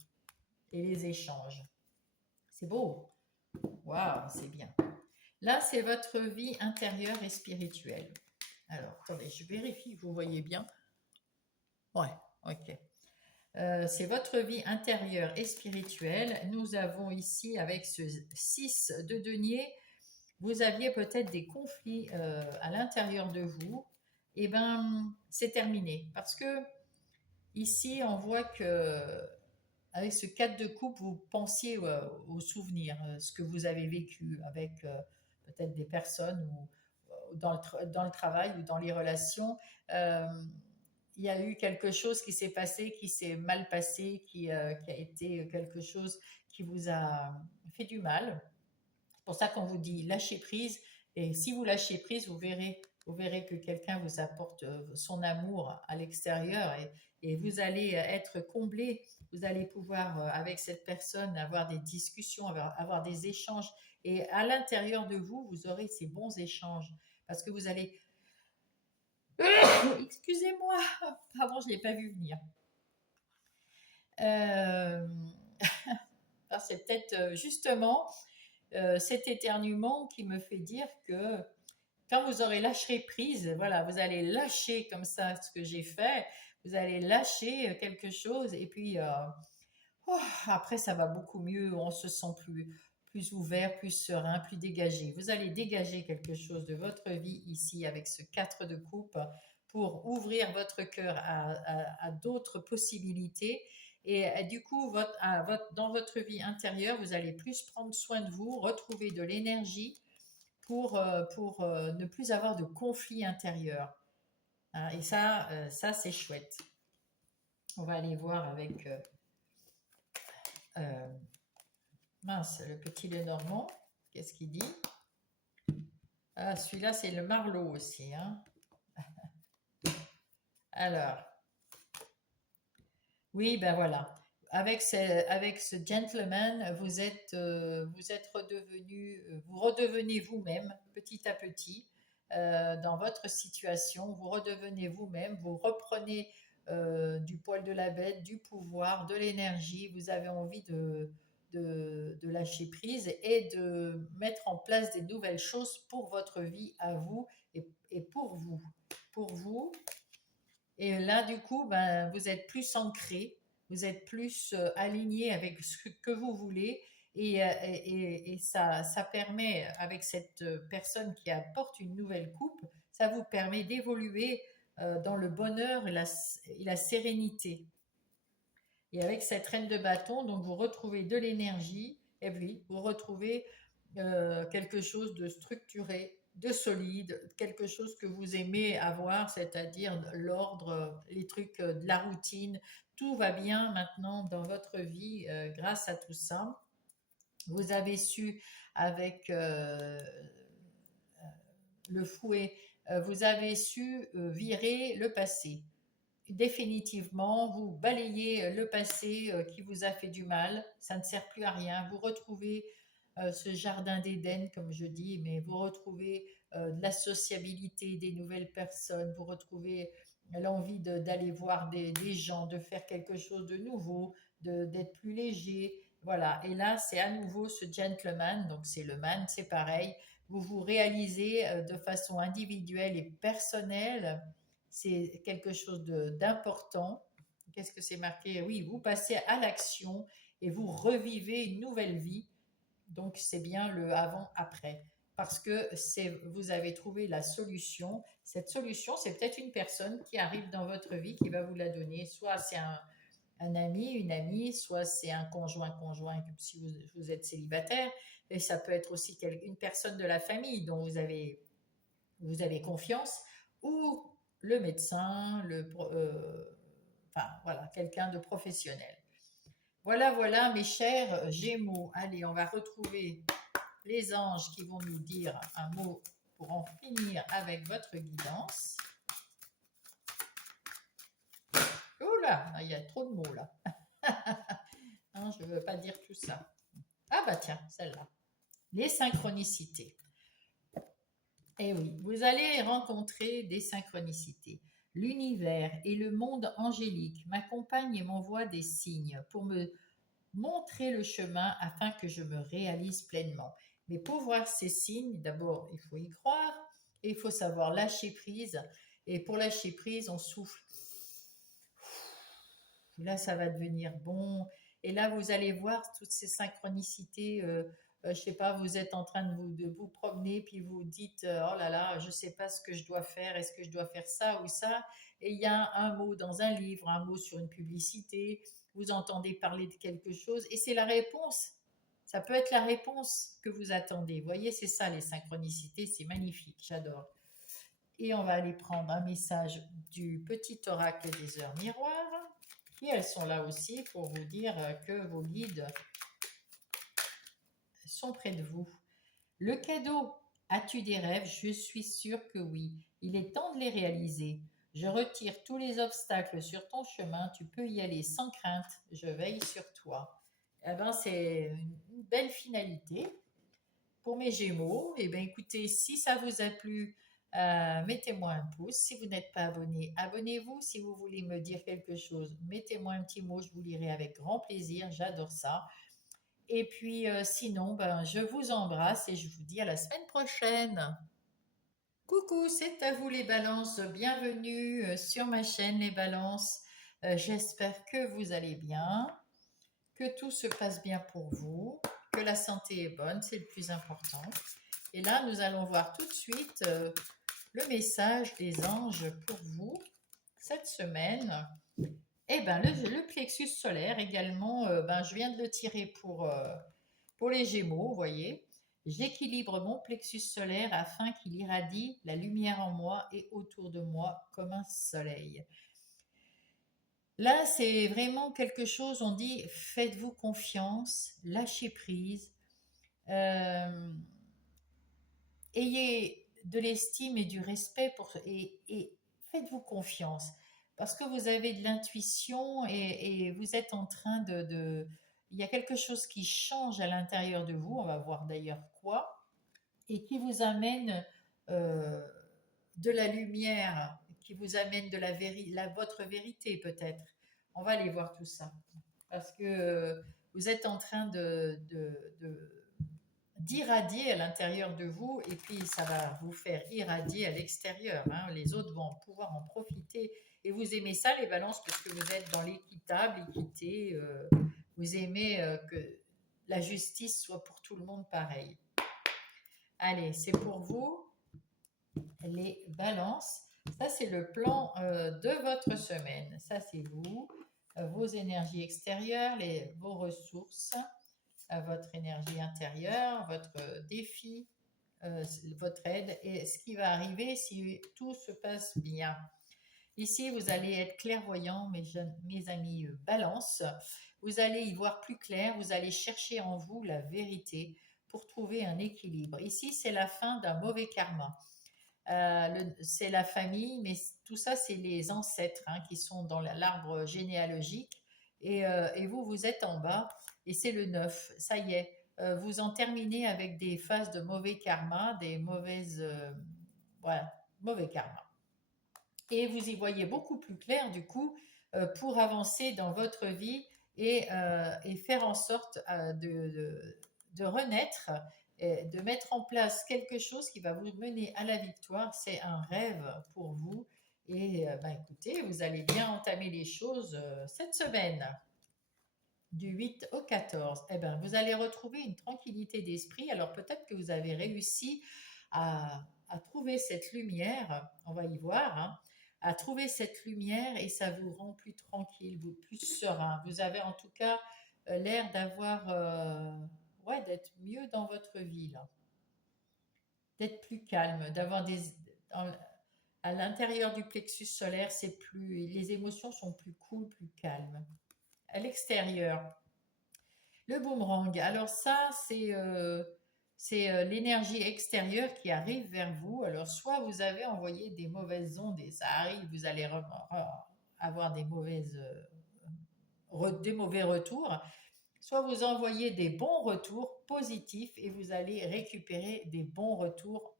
et les échanges. C'est beau. Waouh, c'est bien. Là, c'est votre vie intérieure et spirituelle. Alors, attendez, je vérifie, vous voyez bien. Ouais, ok. C'est votre vie intérieure et spirituelle. Nous avons ici, avec ce 6 de denier, vous aviez peut-être des conflits à l'intérieur de vous. Eh bien, c'est terminé. Parce que ici, on voit que avec ce 4 de coupe, vous pensiez aux souvenirs, ce que vous avez vécu avec peut-être des personnes ou dans le travail ou dans les relations. Euh, il y a eu quelque chose qui s'est passé, qui s'est mal passé, qui a été quelque chose qui vous a fait du mal. C'est pour ça qu'on vous dit lâcher prise. Et si vous lâchez prise, vous verrez que quelqu'un vous apporte son amour à l'extérieur et vous allez être comblé. Vous allez pouvoir, avec cette personne, avoir des discussions, avoir des échanges. Et à l'intérieur de vous, vous aurez ces bons échanges. Parce que vous allez... Excusez-moi, pardon, je ne l'ai pas vu venir. Euh, c'est peut-être justement cet éternuement qui me fait dire que quand vous aurez lâché prise, voilà, vous allez lâcher comme ça ce que j'ai fait, vous allez lâcher quelque chose et puis oh, après ça va beaucoup mieux, on se sent plus ouvert, plus serein, plus dégagé. Vous allez dégager quelque chose de votre vie ici avec ce 4 de coupe pour ouvrir votre cœur à d'autres possibilités. Et du coup, dans votre vie intérieure, vous allez plus prendre soin de vous, retrouver de l'énergie pour ne plus avoir de conflit intérieur. Hein, et ça c'est chouette. On va aller voir avec euh, mince, le petit Lenormand. Qu'est-ce qu'il dit? Ah, celui-là, c'est le Marlot aussi. Hein. Alors, oui, ben voilà. Avec ce gentleman, vous êtes redevenu, vous redevenez vous-même petit à petit dans votre situation. Vous redevenez vous-même, vous reprenez du poil de la bête, du pouvoir, de l'énergie. Vous avez envie de lâcher prise et de mettre en place des nouvelles choses pour votre vie à vous et pour vous. Pour vous, et là, du coup, ben, vous êtes plus ancré, vous êtes plus aligné avec ce que vous voulez. Et ça permet, avec cette personne qui apporte une nouvelle coupe, ça vous permet d'évoluer dans le bonheur et la sérénité. Et avec cette reine de bâton, donc vous retrouvez de l'énergie, et puis vous retrouvez quelque chose de structuré, de solide, quelque chose que vous aimez avoir, c'est-à-dire l'ordre, les trucs de la routine. Tout va bien maintenant dans votre vie grâce à tout ça. Vous avez su, avec le fouet, vous avez su virer le passé définitivement, vous balayez le passé qui vous a fait du mal, ça ne sert plus à rien. Vous retrouvez ce jardin d'Éden, comme je dis, mais vous retrouvez de la sociabilité, des nouvelles personnes, vous retrouvez l'envie d'aller voir des gens, de faire quelque chose de nouveau, d'être plus léger. Voilà, et là, c'est à nouveau ce gentleman, donc c'est le man, c'est pareil. Vous vous réalisez de façon individuelle et personnelle, c'est quelque chose d'important. Qu'est-ce que c'est marqué? Oui, vous passez à l'action et vous revivez une nouvelle vie. Donc, c'est bien le avant-après. Parce que vous avez trouvé la solution. Cette solution, c'est peut-être une personne qui arrive dans votre vie qui va vous la donner. Soit c'est un ami, une amie, soit c'est un conjoint si vous êtes célibataire. Et ça peut être aussi une personne de la famille dont vous avez confiance. Ou le médecin, enfin voilà, quelqu'un de professionnel. Voilà, voilà, mes chers Gémeaux. Allez, on va retrouver les anges qui vont nous dire un mot pour en finir avec votre guidance. Oula, il y a trop de mots là. Non, je ne veux pas dire tout ça. Ah bah tiens, celle-là. Les synchronicités. Eh oui, vous allez rencontrer des synchronicités. L'univers et le monde angélique m'accompagnent et m'envoient des signes pour me montrer le chemin afin que je me réalise pleinement. Mais pour voir ces signes, d'abord, il faut y croire. Et il faut savoir lâcher prise. Et pour lâcher prise, on souffle. Là, ça va devenir bon. Et là, vous allez voir toutes ces synchronicités. Je sais pas, vous êtes en train de vous promener, puis vous dites, oh là là, je sais pas ce que je dois faire. Est-ce que je dois faire ça ou ça? Et il y a un mot dans un livre, un mot sur une publicité. Vous entendez parler de quelque chose, et c'est la réponse. Ça peut être la réponse que vous attendez. Vous voyez, c'est ça les synchronicités. C'est magnifique. J'adore. Et on va aller prendre un message du petit oracle des heures miroirs. Et elles sont là aussi pour vous dire que vos guides sont près de vous. Le cadeau, as-tu des rêves? Je suis sûre que oui. Il est temps de les réaliser. Je retire tous les obstacles sur ton chemin. Tu peux y aller sans crainte. Je veille sur toi. Eh ben, c'est une belle finalité. Pour mes Gémeaux, eh bien, écoutez, si ça vous a plu, mettez-moi un pouce. Si vous n'êtes pas abonné, abonnez-vous. Si vous voulez me dire quelque chose, mettez-moi un petit mot, je vous lirai avec grand plaisir. J'adore ça. Et puis, sinon, ben, je vous embrasse et je vous dis à la semaine prochaine. Coucou, c'est à vous les balances. Bienvenue sur ma chaîne Les Balances. J'espère que vous allez bien, que tout se passe bien pour vous, que la santé est bonne, c'est le plus important. Et là, nous allons voir tout de suite le message des anges pour vous cette semaine. Eh ben, le plexus solaire également, ben, je viens de le tirer pour les Gémeaux, vous voyez. J'équilibre mon plexus solaire afin qu'il irradie la lumière en moi et autour de moi comme un soleil. Là, c'est vraiment quelque chose, on dit, faites-vous confiance, lâchez prise, euh, ayez de l'estime et du respect et faites-vous confiance parce que vous avez de l'intuition et vous êtes en train il y a quelque chose qui change à l'intérieur de vous, on va voir d'ailleurs quoi, et qui vous amène euh, de la lumière, qui vous amène de votre vérité peut-être. On va aller voir tout ça parce que vous êtes en train d'irradier à l'intérieur de vous et puis ça va vous faire irradier à l'extérieur. Hein. Les autres vont pouvoir en profiter. Et vous aimez ça, les balances, parce que vous êtes dans l'équitable, l'équité. Vous aimez que la justice soit pour tout le monde pareil. Allez, c'est pour vous, les balances. Ça, c'est le plan de votre semaine. Ça, c'est vous, vos énergies extérieures, vos ressources, votre énergie intérieure, votre défi, votre aide et ce qui va arriver si tout se passe bien. Ici, vous allez être clairvoyant, mes amis balance. Vous allez y voir plus clair, vous allez chercher en vous la vérité pour trouver un équilibre. Ici, c'est la fin d'un mauvais karma. C'est la famille, mais tout ça, c'est les ancêtres hein, qui sont dans l'arbre généalogique. Et vous, vous êtes en bas, et c'est le 9. Ça y est, vous en terminez avec des phases de mauvais karma, des mauvaises. Voilà, mauvais karma. Et vous y voyez beaucoup plus clair, du coup, pour avancer dans votre vie et faire en sorte de renaître de mettre en place quelque chose qui va vous mener à la victoire. C'est un rêve pour vous. Et ben, écoutez, vous allez bien entamer les choses cette semaine, du 8 au 14. Eh ben, vous allez retrouver une tranquillité d'esprit. Alors peut-être que vous avez réussi à trouver cette lumière, on va y voir, hein, à trouver cette lumière et ça vous rend plus tranquille, plus serein. Vous avez en tout cas l'air d'avoir ouais, d'être mieux dans votre vie, là. D'être plus calme, dans- à l'intérieur du plexus solaire, les émotions sont plus cool, plus calmes. À l'extérieur, le boomerang. Alors ça, c'est l'énergie extérieure qui arrive vers vous. Alors soit vous avez envoyé des mauvaises ondes et ça arrive, vous allez avoir des mauvais retours. Soit vous envoyez des bons retours positifs et vous allez récupérer des bons retours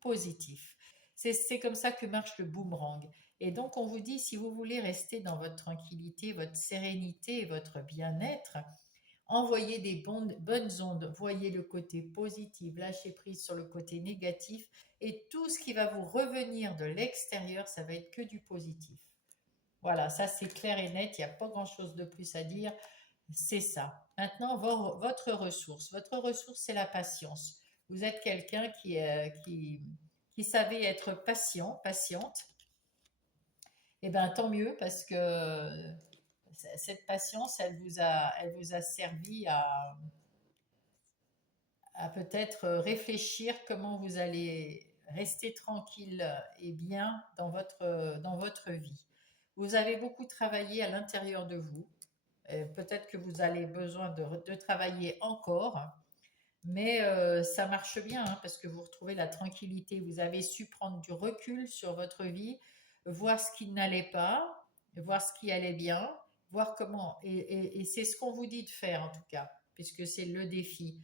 positifs. C'est comme ça que marche le boomerang. Et donc on vous dit, si vous voulez rester dans votre tranquillité, votre sérénité, votre bien-être, envoyez des bonnes ondes, voyez le côté positif, lâchez prise sur le côté négatif, et tout ce qui va vous revenir de l'extérieur, ça va être que du positif. Voilà, ça c'est clair et net, il n'y a pas grand-chose de plus à dire, c'est ça. Maintenant, votre ressource. Votre ressource, c'est la patience. Vous êtes quelqu'un qui savait être patient, patiente. Eh bien, tant mieux, parce que cette patience, elle vous a servi à peut-être réfléchir comment vous allez rester tranquille et bien dans votre vie. Vous avez beaucoup travaillé à l'intérieur de vous. Peut-être que vous avez besoin de travailler encore, mais ça marche bien hein, parce que vous retrouvez la tranquillité. Vous avez su prendre du recul sur votre vie, voir ce qui n'allait pas, voir ce qui allait bien, voir comment. Et c'est ce qu'on vous dit de faire en tout cas, puisque c'est le défi.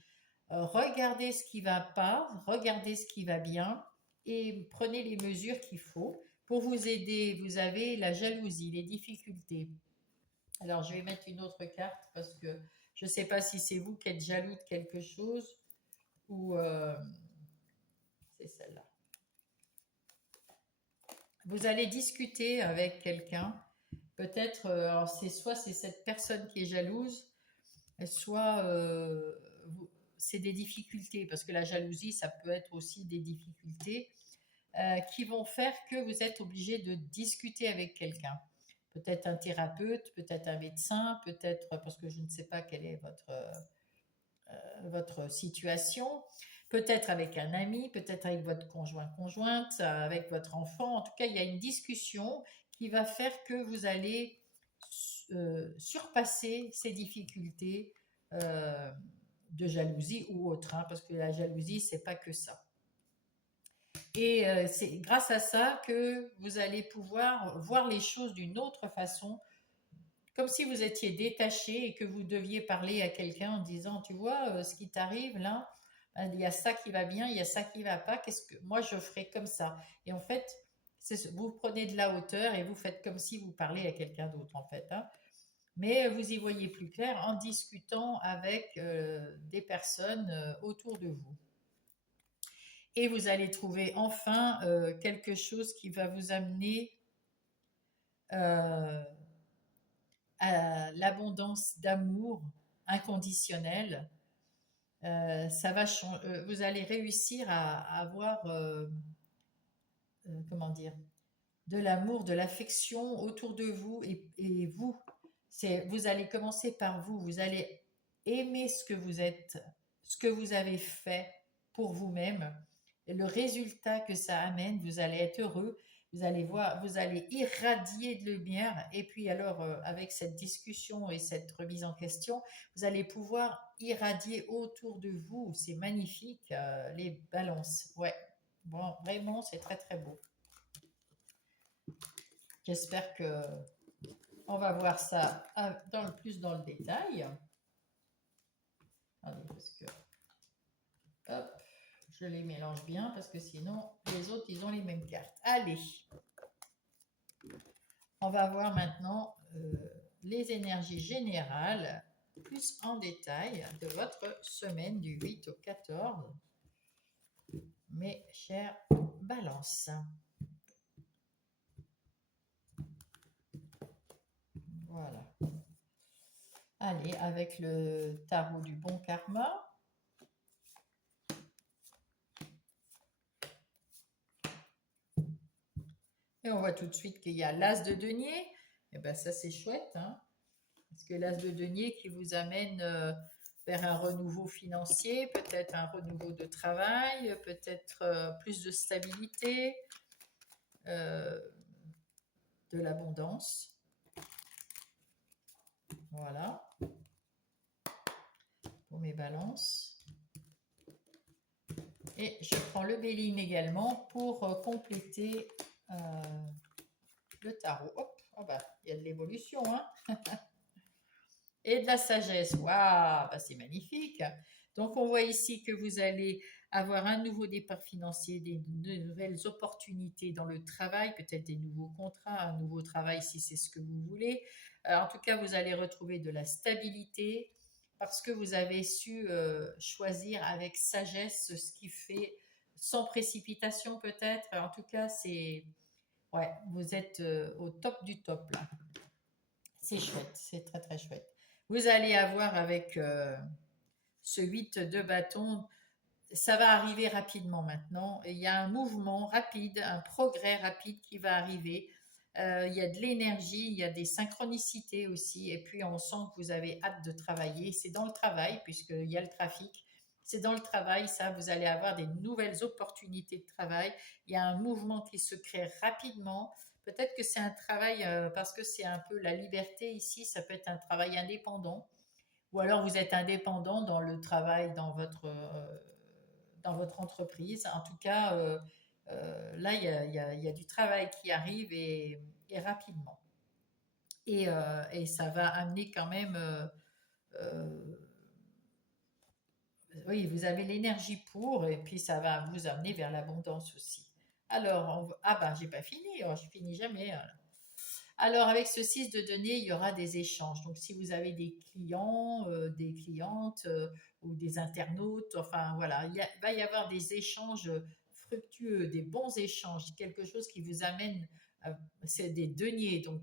Regardez ce qui va pas, regardez ce qui va bien et prenez les mesures qu'il faut. Pour vous aider, vous avez la jalousie, les difficultés. Alors, je vais mettre une autre carte parce que je ne sais pas si c'est vous qui êtes jaloux de quelque chose ou c'est celle-là. Vous allez discuter avec quelqu'un. Peut-être, alors c'est cette personne qui est jalouse, soit c'est des difficultés, parce que la jalousie, ça peut être aussi des difficultés qui vont faire que vous êtes obligé de discuter avec quelqu'un. Peut-être un thérapeute, peut-être un médecin, peut-être, parce que je ne sais pas quelle est votre situation, peut-être avec un ami, peut-être avec votre conjointe, avec votre enfant. En tout cas, il y a une discussion qui va faire que vous allez surpasser ces difficultés de jalousie ou autre, hein, parce que la jalousie, c'est pas que ça. Et c'est grâce à ça que vous allez pouvoir voir les choses d'une autre façon, comme si vous étiez détaché et que vous deviez parler à quelqu'un en disant, tu vois, ce qui t'arrive là, il y a ça qui va bien, il y a ça qui va pas, qu'est-ce que moi je ferais comme ça. Et en fait, vous prenez de la hauteur et vous faites comme si vous parlez à quelqu'un d'autre en fait. Hein. Mais vous y voyez plus clair en discutant avec des personnes autour de vous. Et vous allez trouver enfin quelque chose qui va vous amener euh, à l'abondance d'amour inconditionnel. Vous allez réussir à avoir, comment dire, de l'amour, de l'affection autour de vous et vous. Vous allez commencer par vous. Vous allez aimer ce que vous êtes, ce que vous avez fait pour vous-même. Et le résultat que ça amène, vous allez être heureux. Vous allez voir, vous allez irradier de lumière. Et puis alors, avec cette discussion et cette remise en question, vous allez pouvoir irradier autour de vous. C'est magnifique, les balances. Ouais, bon, vraiment, c'est très très beau. J'espère que on va voir ça plus dans le détail. Attendez, parce que hop, je les mélange bien parce que sinon les autres ils ont les mêmes cartes. Allez, on va voir maintenant les énergies générales plus en détail de votre semaine du 8 au 14. Mes chers balances. Voilà. Allez, avec le tarot du bon karma. Et on voit tout de suite qu'il y a l'as de denier. Et bien ça c'est chouette, hein, parce que l'as de denier qui vous amène vers un renouveau financier, peut-être un renouveau de travail, peut-être plus de stabilité, de l'abondance. Voilà. Pour mes balances. Et je prends le Béline également pour compléter le tarot. Hop, oh bah, il y a de l'évolution, hein. Et de la sagesse. Waouh, bah, c'est magnifique. Donc, on voit ici que vous allez avoir un nouveau départ financier, de nouvelles opportunités dans le travail, peut-être des nouveaux contrats, un nouveau travail si c'est ce que vous voulez. En tout cas, vous allez retrouver de la stabilité parce que vous avez su choisir avec sagesse ce qui fait, sans précipitation peut-être. En tout cas, ouais, vous êtes au top du top là. C'est chouette, c'est très très chouette. Vous allez avoir avec ce 8 de bâton, ça va arriver rapidement maintenant. Il y a un mouvement rapide, un progrès rapide qui va arriver. Il y a de l'énergie, il y a des synchronicités aussi. Et puis on sent que vous avez hâte de travailler. C'est dans le travail, puisqu'il y a le trafic. C'est dans le travail, ça, vous allez avoir des nouvelles opportunités de travail. Il y a un mouvement qui se crée rapidement. Peut-être que c'est un travail, parce que c'est un peu la liberté ici, ça peut être un travail indépendant. Ou alors vous êtes indépendant dans le travail, dans votre entreprise. En tout cas, là, il y a du travail qui arrive et rapidement. Et ça va amener quand même... euh, oui, vous avez l'énergie pour, et puis ça va vous amener vers l'abondance aussi. Alors, ah ben, j'ai pas fini, je finis jamais, hein. Alors, avec ce 6 de denier, il y aura des échanges. Donc, si vous avez des clients, des clientes ou des internautes, enfin voilà, va y avoir des échanges fructueux, des bons échanges, quelque chose qui vous amène, euh, c'est des deniers, donc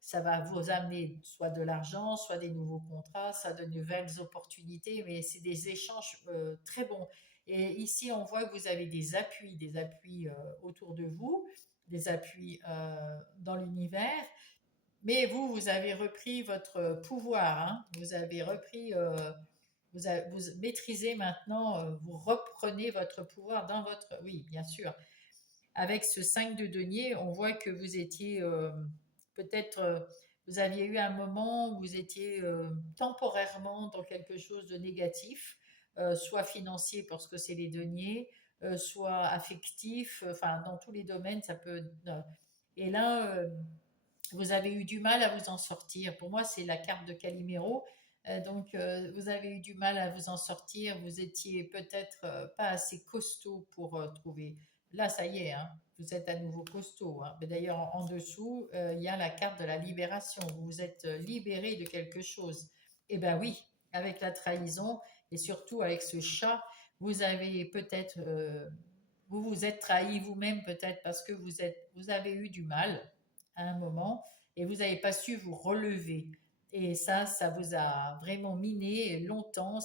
ça va vous amener soit de l'argent, soit des nouveaux contrats, soit de nouvelles opportunités, mais c'est des échanges très bons. Et ici, on voit que vous avez des appuis autour de vous, des appuis dans l'univers. Mais vous, vous avez repris votre pouvoir, hein. Vous avez repris, vous maîtrisez maintenant, vous reprenez votre pouvoir dans votre... Oui, bien sûr. Avec ce 5 de denier, on voit que vous étiez peut-être, vous aviez eu un moment où vous étiez temporairement dans quelque chose de négatif, soit financier parce que c'est les deniers, soit affectif, enfin dans tous les domaines, ça peut... et là, vous avez eu du mal à vous en sortir. Pour moi, c'est la carte de Calimero. Donc, vous avez eu du mal à vous en sortir. Vous étiez peut-être pas assez costaud pour trouver. Là, ça y est, hein, vous êtes à nouveau costaud, hein. Mais d'ailleurs, en dessous, il y a la carte de la libération. Vous vous êtes libéré de quelque chose. Eh bien oui, avec la trahison et surtout avec ce chat, vous avez peut-être, vous vous êtes trahi vous-même peut-être parce que vous avez eu du mal à un moment et vous n'avez pas su vous relever. Et ça vous a vraiment miné longtemps,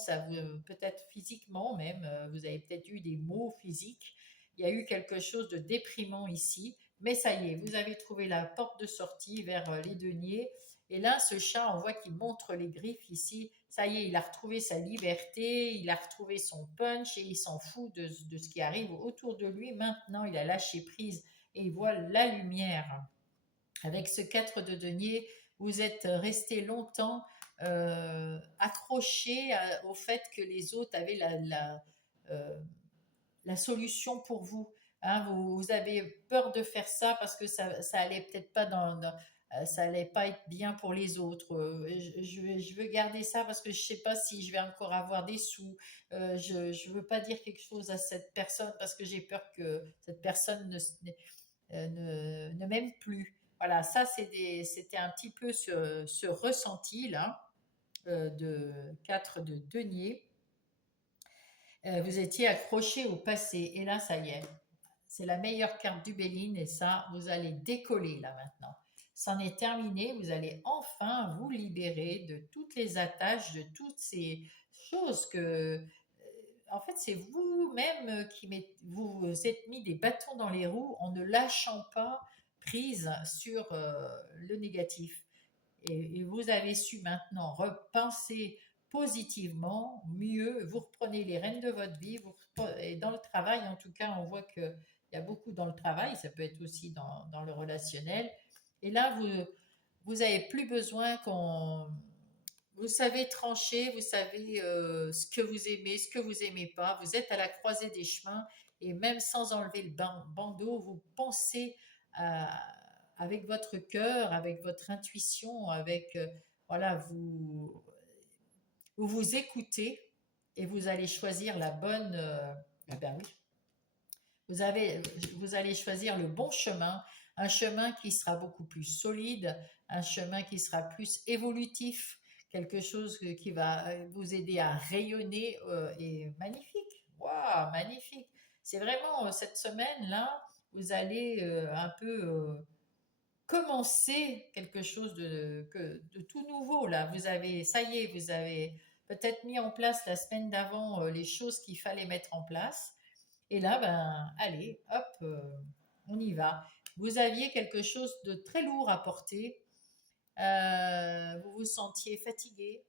peut-être physiquement même, vous avez peut-être eu des maux physiques. Il y a eu quelque chose de déprimant ici, mais ça y est, vous avez trouvé la porte de sortie vers les deniers. Et là, ce chat, on voit qu'il montre les griffes ici. Ça y est, il a retrouvé sa liberté, il a retrouvé son punch et il s'en fout de ce qui arrive autour de lui. Maintenant, il a lâché prise et il voit la lumière. Avec ce 4 de denier, vous êtes resté longtemps accroché au fait que les autres avaient euh, la solution pour vous. Hein, vous avez peur de faire ça parce que ça allait peut-être pas ça allait pas être bien pour les autres. Je veux garder ça parce que je sais pas si je vais encore avoir des sous. Je veux pas dire quelque chose à cette personne parce que j'ai peur que cette personne ne m'aime plus. Voilà, ça c'était un petit peu ce ressenti là de 4 de denier. Vous étiez accroché au passé et là ça y est, c'est la meilleure carte du Béline et ça vous allez décoller là maintenant. C'en est terminé, vous allez enfin vous libérer de toutes les attaches, de toutes ces choses que en fait, c'est vous-même vous êtes mis des bâtons dans les roues en ne lâchant pas prise sur le négatif. Et vous avez su maintenant repenser positivement, mieux, vous reprenez les rênes de votre vie, et dans le travail, en tout cas, on voit qu'il y a beaucoup dans le travail, ça peut être aussi dans le relationnel. Et là, vous n'avez plus besoin qu'on vous savez trancher, vous savez ce que vous aimez, ce que vous aimez pas. Vous êtes à la croisée des chemins et même sans enlever le bandeau, vous pensez avec votre cœur, avec votre intuition, avec voilà, vous vous écoutez et vous allez choisir la bonne. Ah ben oui, vous avez, vous allez choisir le bon chemin, un chemin qui sera beaucoup plus solide, un chemin qui sera plus évolutif, quelque chose qui va vous aider à rayonner et magnifique. Waouh, magnifique. C'est vraiment cette semaine-là, vous allez un peu commencer quelque chose de tout nouveau. Là, vous avez, ça y est, vous avez peut-être mis en place la semaine d'avant les choses qu'il fallait mettre en place. Et là, ben, allez, hop, on y va. Vous aviez quelque chose de très lourd à porter. Vous vous sentiez fatigué,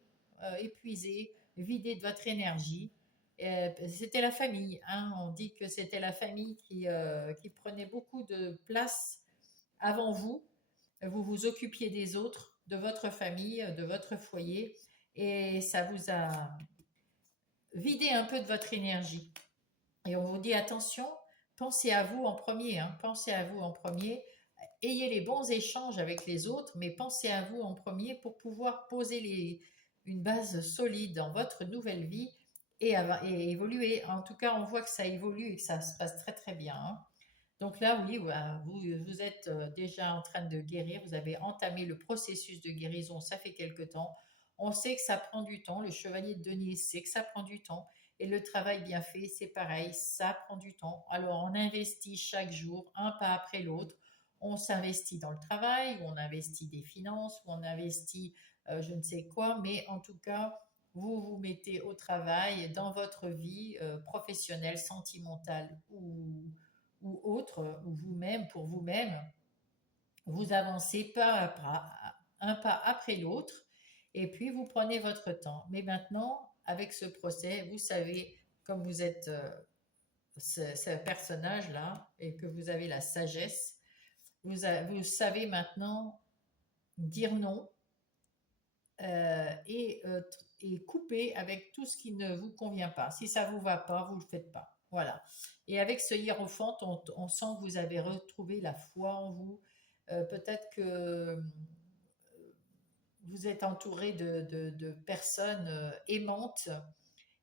épuisé, vidé de votre énergie. C'était la famille, hein. On dit que c'était la famille qui prenait beaucoup de place avant vous. Vous vous occupiez des autres, de votre famille, de votre foyer, et ça vous a vidé un peu de votre énergie. Et on vous dit attention, pensez à vous en premier, hein, pensez à vous en premier. Ayez les bons échanges avec les autres, mais pensez à vous en premier pour pouvoir poser une base solide dans votre nouvelle vie et évoluer. En tout cas, on voit que ça évolue et que ça se passe très très bien, hein. Donc là, oui, voilà, vous êtes déjà en train de guérir, vous avez entamé le processus de guérison, ça fait quelque temps. On sait que ça prend du temps, le chevalier de Denier sait que ça prend du temps, et le travail bien fait, c'est pareil, ça prend du temps. Alors on investit chaque jour, un pas après l'autre, on s'investit dans le travail, ou on investit des finances, ou on investit je ne sais quoi, mais en tout cas, vous vous mettez au travail dans votre vie professionnelle, sentimentale ou autre, ou vous-même, pour vous-même, vous avancez un pas après l'autre, et puis vous prenez votre temps. Mais maintenant, avec ce procès, vous savez, comme vous êtes ce personnage-là, et que vous avez la sagesse, vous savez maintenant dire non et couper avec tout ce qui ne vous convient pas. Si ça ne vous va pas, vous ne le faites pas. Voilà. Et avec ce hiérophante, on sent que vous avez retrouvé la foi en vous. Peut-être que vous êtes entouré de personnes aimantes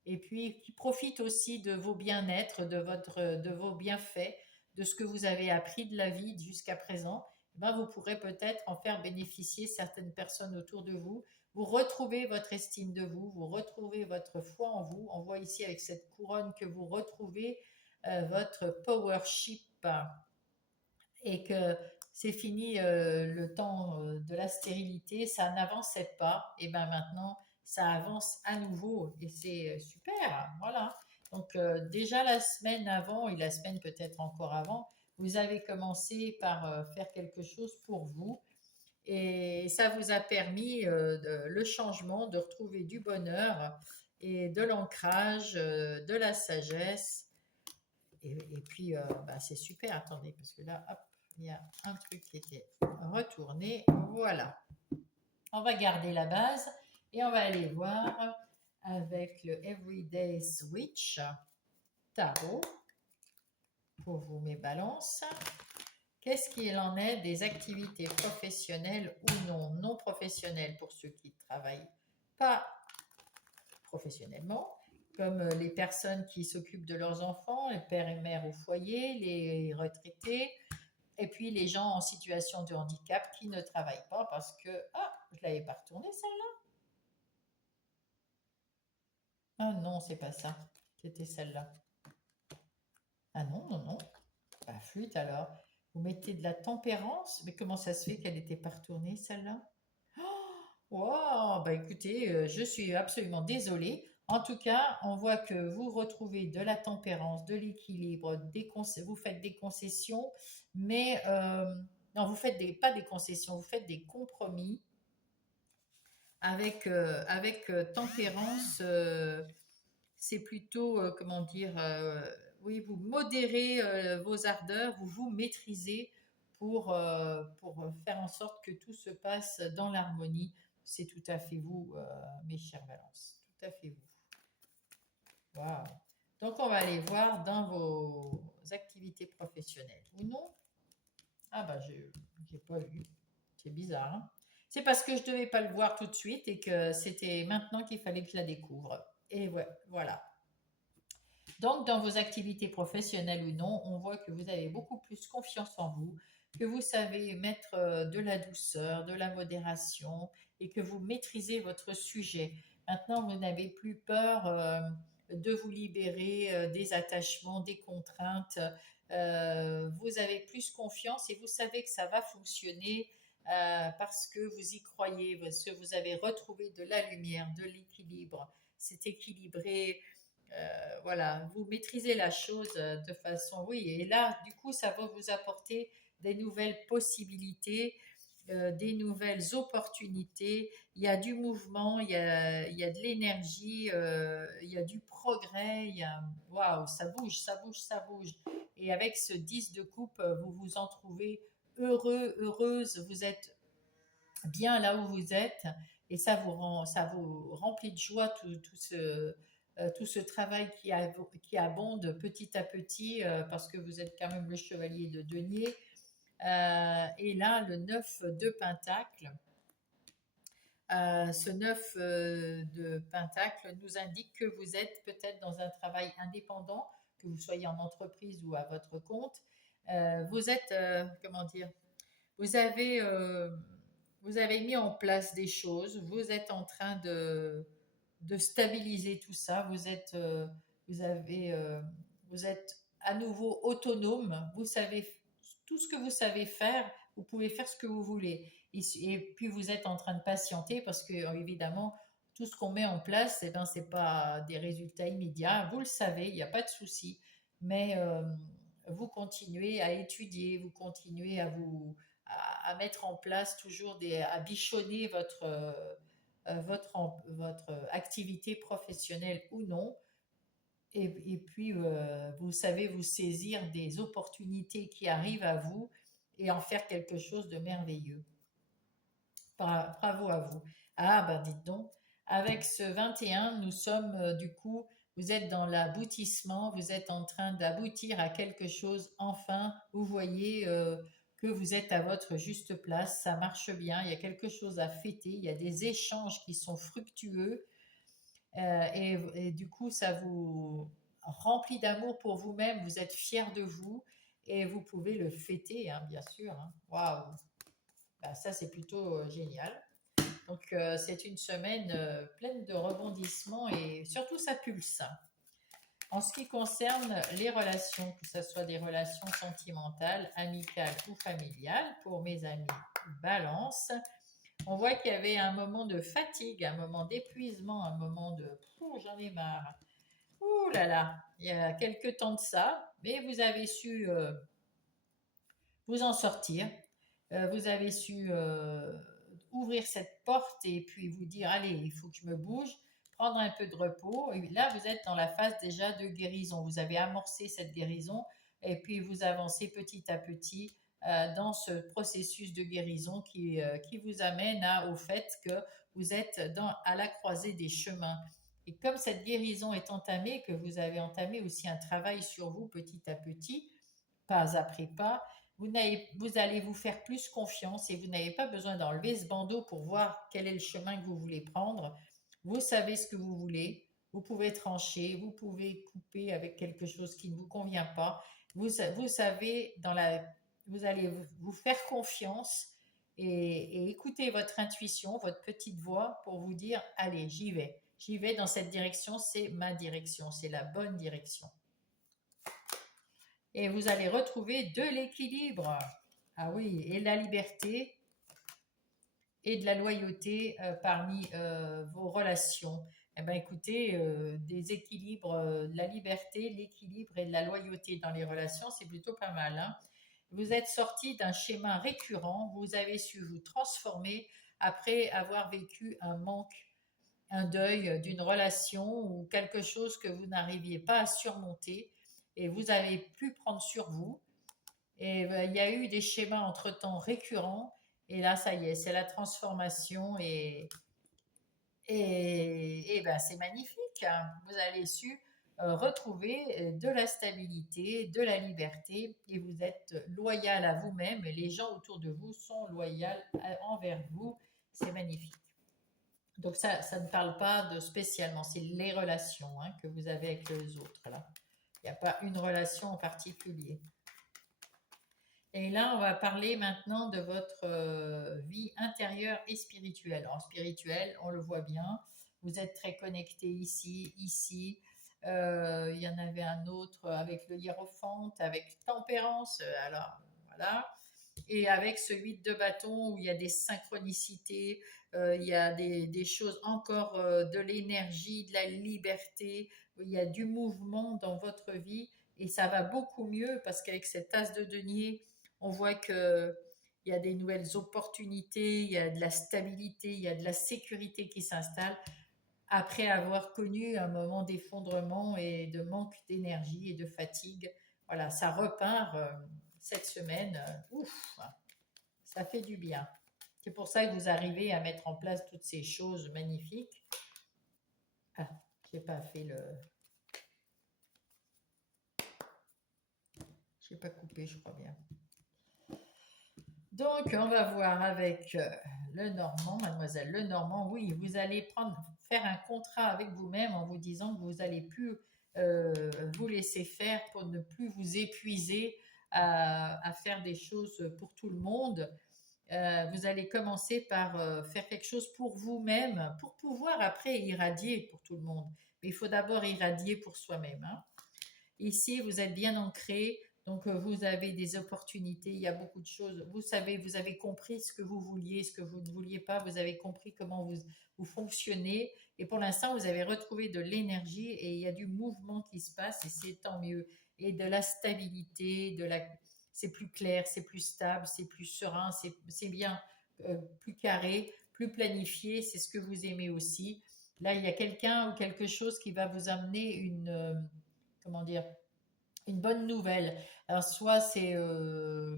et puis qui profitent aussi de vos bien-être, de vos bienfaits, de ce que vous avez appris de la vie jusqu'à présent. Eh ben, vous pourrez peut-être en faire bénéficier certaines personnes autour de vous. Vous retrouvez votre estime de vous, vous retrouvez votre foi en vous. On voit ici avec cette couronne que vous retrouvez votre powership et que c'est fini le temps de la stérilité, ça n'avançait pas, et ben maintenant ça avance à nouveau et c'est super, voilà. Donc déjà la semaine avant et la semaine peut-être encore avant, vous avez commencé par faire quelque chose pour vous et ça vous a permis le changement, de retrouver du bonheur et de l'ancrage, de la sagesse et puis, bah, c'est super. Attendez, parce que là, hop, il y a un truc qui était retourné. Voilà. On va garder la base et on va aller voir avec le Everyday Switch Tarot pour vous, mes balances. Qu'est-ce qu'il en est des activités professionnelles ou non, non professionnelles pour ceux qui ne travaillent pas professionnellement, comme les personnes qui s'occupent de leurs enfants, les pères et mères au foyer, les retraités, et puis les gens en situation de handicap qui ne travaillent pas parce que, ah, je l'avais pas retournée celle-là. Ah non, c'est pas ça. C'était celle-là. Ah non, non, non. Bah, flûte alors. Vous mettez de la tempérance, mais comment ça se fait qu'elle n'était pas retournée celle-là? Wow, bah écoutez, je suis absolument désolée. En tout cas, on voit que vous retrouvez de la tempérance, de l'équilibre, vous faites des concessions, mais non, vous faites pas des concessions, vous faites des compromis avec tempérance. C'est plutôt, comment dire, oui, vous modérez vos ardeurs, vous vous maîtrisez pour faire en sorte que tout se passe dans l'harmonie. C'est tout à fait vous, mes chères balances. Tout à fait vous. Waouh. Donc, on va aller voir dans vos activités professionnelles. Ou non? Ah, bah, j'ai pas vu. C'est bizarre, hein. C'est parce que je devais pas le voir tout de suite et que c'était maintenant qu'il fallait que je la découvre. Et ouais, voilà. Donc, dans vos activités professionnelles ou non, on voit que vous avez beaucoup plus confiance en vous, que vous savez mettre de la douceur, de la modération et que vous maîtrisez votre sujet. Maintenant, vous n'avez plus peur de vous libérer des attachements, des contraintes. Vous avez plus confiance et vous savez que ça va fonctionner parce que vous y croyez, parce que vous avez retrouvé de la lumière, de l'équilibre. C'est équilibré. Voilà, vous maîtrisez la chose de façon, oui, et là, du coup, ça va vous apporter des nouvelles possibilités, des nouvelles opportunités. Il y a du mouvement, il y a de l'énergie, il y a du progrès. Waouh, ça bouge, ça bouge, ça bouge. Et avec ce 10 de coupe, vous vous en trouvez heureux, heureuse. Vous êtes bien là où vous êtes et ça vous remplit de joie tout ce travail qui abonde petit à petit parce que vous êtes quand même le chevalier de denier. Et là, le 9 de Pentacle, ce 9 de Pentacle nous indique que vous êtes peut-être dans un travail indépendant, que vous soyez en entreprise ou à votre compte. Vous êtes, comment dire, vous avez, euh, vous avez mis en place des choses, vous êtes en train de stabiliser tout ça, vous avez, vous êtes à nouveau autonome, vous savez tout ce que vous savez faire, vous pouvez faire ce que vous voulez. Et puis vous êtes en train de patienter parce que évidemment tout ce qu'on met en place, eh ben, c'est pas des résultats immédiats. Vous le savez, il n'y a pas de souci, mais vous continuez à étudier, vous continuez à mettre en place toujours à bichonner votre activité professionnelle ou non. Et puis, vous savez vous saisir des opportunités qui arrivent à vous et en faire quelque chose de merveilleux. Bravo à vous. Ah, ben dites donc, avec ce 21, nous sommes du coup, vous êtes dans l'aboutissement, vous êtes en train d'aboutir à quelque chose. Enfin, vous voyez que vous êtes à votre juste place, ça marche bien, il y a quelque chose à fêter, il y a des échanges qui sont fructueux et du coup, ça vous remplit d'amour pour vous-même, vous êtes fier de vous et vous pouvez le fêter, hein, bien sûr. Hein. Waouh! Ben, ça, c'est plutôt génial. Donc, c'est une semaine pleine de rebondissements et surtout, ça pulse. En ce qui concerne les relations, que ce soit des relations sentimentales, amicales ou familiales, pour mes amis Balance, on voit qu'il y avait un moment de fatigue, un moment d'épuisement, un moment de j'en ai marre. Ouh là là, il y a quelques temps de ça, mais vous avez su vous en sortir. Vous avez su ouvrir cette porte et puis vous dire, allez, il faut que je me bouge, prendre un peu de repos. Et là, vous êtes dans la phase déjà de guérison. Vous avez amorcé cette guérison et puis vous avancez petit à petit dans ce processus de guérison qui vous amène au fait que vous êtes à la croisée des chemins. Et comme cette guérison est entamée, que vous avez entamé aussi un travail sur vous petit à petit, pas après pas, vous allez vous faire plus confiance et vous n'avez pas besoin d'enlever ce bandeau pour voir quel est le chemin que vous voulez prendre. Vous savez ce que vous voulez, vous pouvez trancher, vous pouvez couper avec quelque chose qui ne vous convient pas. Vous savez, vous allez vous faire confiance et écouter votre intuition, votre petite voix pour vous dire, allez, j'y vais. J'y vais dans cette direction, c'est ma direction, c'est la bonne direction et vous allez retrouver de l'équilibre. Ah oui, et la liberté et de la loyauté parmi vos relations. Eh bien, écoutez, des équilibres, de la liberté, l'équilibre et de la loyauté dans les relations, c'est plutôt pas mal. Hein. Vous êtes sorti d'un schéma récurrent, vous avez su vous transformer après avoir vécu un manque, un deuil d'une relation ou quelque chose que vous n'arriviez pas à surmonter et vous avez pu prendre sur vous. Et il y a eu des schémas entre-temps récurrents et là, ça y est, c'est la transformation et ben, c'est magnifique. Hein. Vous avez su retrouver de la stabilité, de la liberté et vous êtes loyal à vous-même et les gens autour de vous sont loyaux envers vous. C'est magnifique. Donc ça ne parle pas de spécialement, c'est les relations hein, que vous avez avec les autres. Là. Il n'y a pas une relation en particulier. Et là, on va parler maintenant de votre vie intérieure et spirituelle. En spirituel, on le voit bien, vous êtes très connecté ici, ici. Il y en avait un autre avec le hiérophante, avec tempérance. Alors, voilà. Et avec ce 8 de bâton où il y a des synchronicités, il y a des choses encore, de l'énergie, de la liberté, où il y a du mouvement dans votre vie et ça va beaucoup mieux parce qu'avec cette as de denier, on voit que il y a des nouvelles opportunités, il y a de la stabilité, il y a de la sécurité qui s'installe après avoir connu un moment d'effondrement et de manque d'énergie et de fatigue. Voilà, ça repart cette semaine. Ouf, ça fait du bien. C'est pour ça que vous arrivez à mettre en place toutes ces choses magnifiques. Ah, j'ai pas fait le. J'ai pas coupé, je crois bien. Donc, on va voir avec le Normand, mademoiselle Le Normand. Oui, vous allez faire un contrat avec vous-même en vous disant que vous n'allez plus vous laisser faire pour ne plus vous épuiser à faire des choses pour tout le monde. Vous allez commencer par faire quelque chose pour vous-même, pour pouvoir après irradier pour tout le monde. Mais il faut d'abord irradier pour soi-même, hein. Ici, vous êtes bien ancré, donc vous avez des opportunités, il y a beaucoup de choses. Vous savez, vous avez compris ce que vous vouliez, ce que vous ne vouliez pas, vous avez compris comment vous fonctionnez. Et pour l'instant, vous avez retrouvé de l'énergie et il y a du mouvement qui se passe et c'est tant mieux. Et de la stabilité, c'est plus clair, c'est plus stable, c'est plus serein, c'est bien, plus carré, plus planifié, c'est ce que vous aimez aussi. Là, il y a quelqu'un ou quelque chose qui va vous amener comment dire, une bonne nouvelle. Alors, soit c'est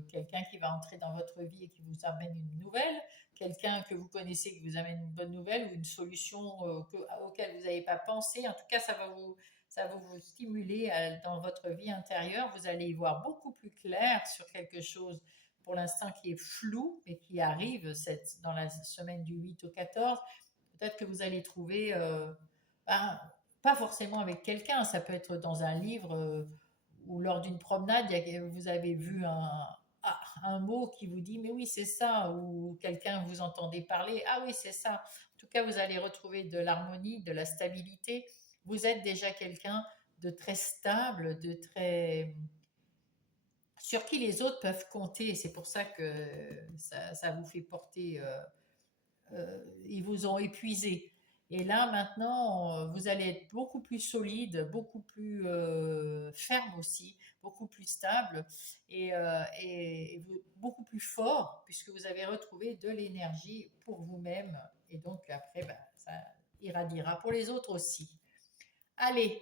quelqu'un qui va entrer dans votre vie et qui vous amène une nouvelle, quelqu'un que vous connaissez qui vous amène une bonne nouvelle ou une solution auquel vous n'avez pas pensé. En tout cas, ça va vous stimuler dans votre vie intérieure. Vous allez y voir beaucoup plus clair sur quelque chose pour l'instant qui est flou et qui arrive dans la semaine du 8 au 14. Peut-être que vous allez trouver, ben, pas forcément avec quelqu'un, ça peut être dans un livre ou lors d'une promenade, vous avez vu un mot qui vous dit mais oui c'est ça, ou quelqu'un vous entendez parler, ah oui c'est ça. En tout cas, vous allez retrouver de l'harmonie, de la stabilité. Vous êtes déjà quelqu'un de très stable, de très sur qui les autres peuvent compter. C'est pour ça que ça vous fait porter ils vous ont épuisé. Et là, maintenant, vous allez être beaucoup plus solide, beaucoup plus ferme aussi, beaucoup plus stable et beaucoup plus fort, puisque vous avez retrouvé de l'énergie pour vous-même. Et donc, après, ben, ça irradiera pour les autres aussi. Allez,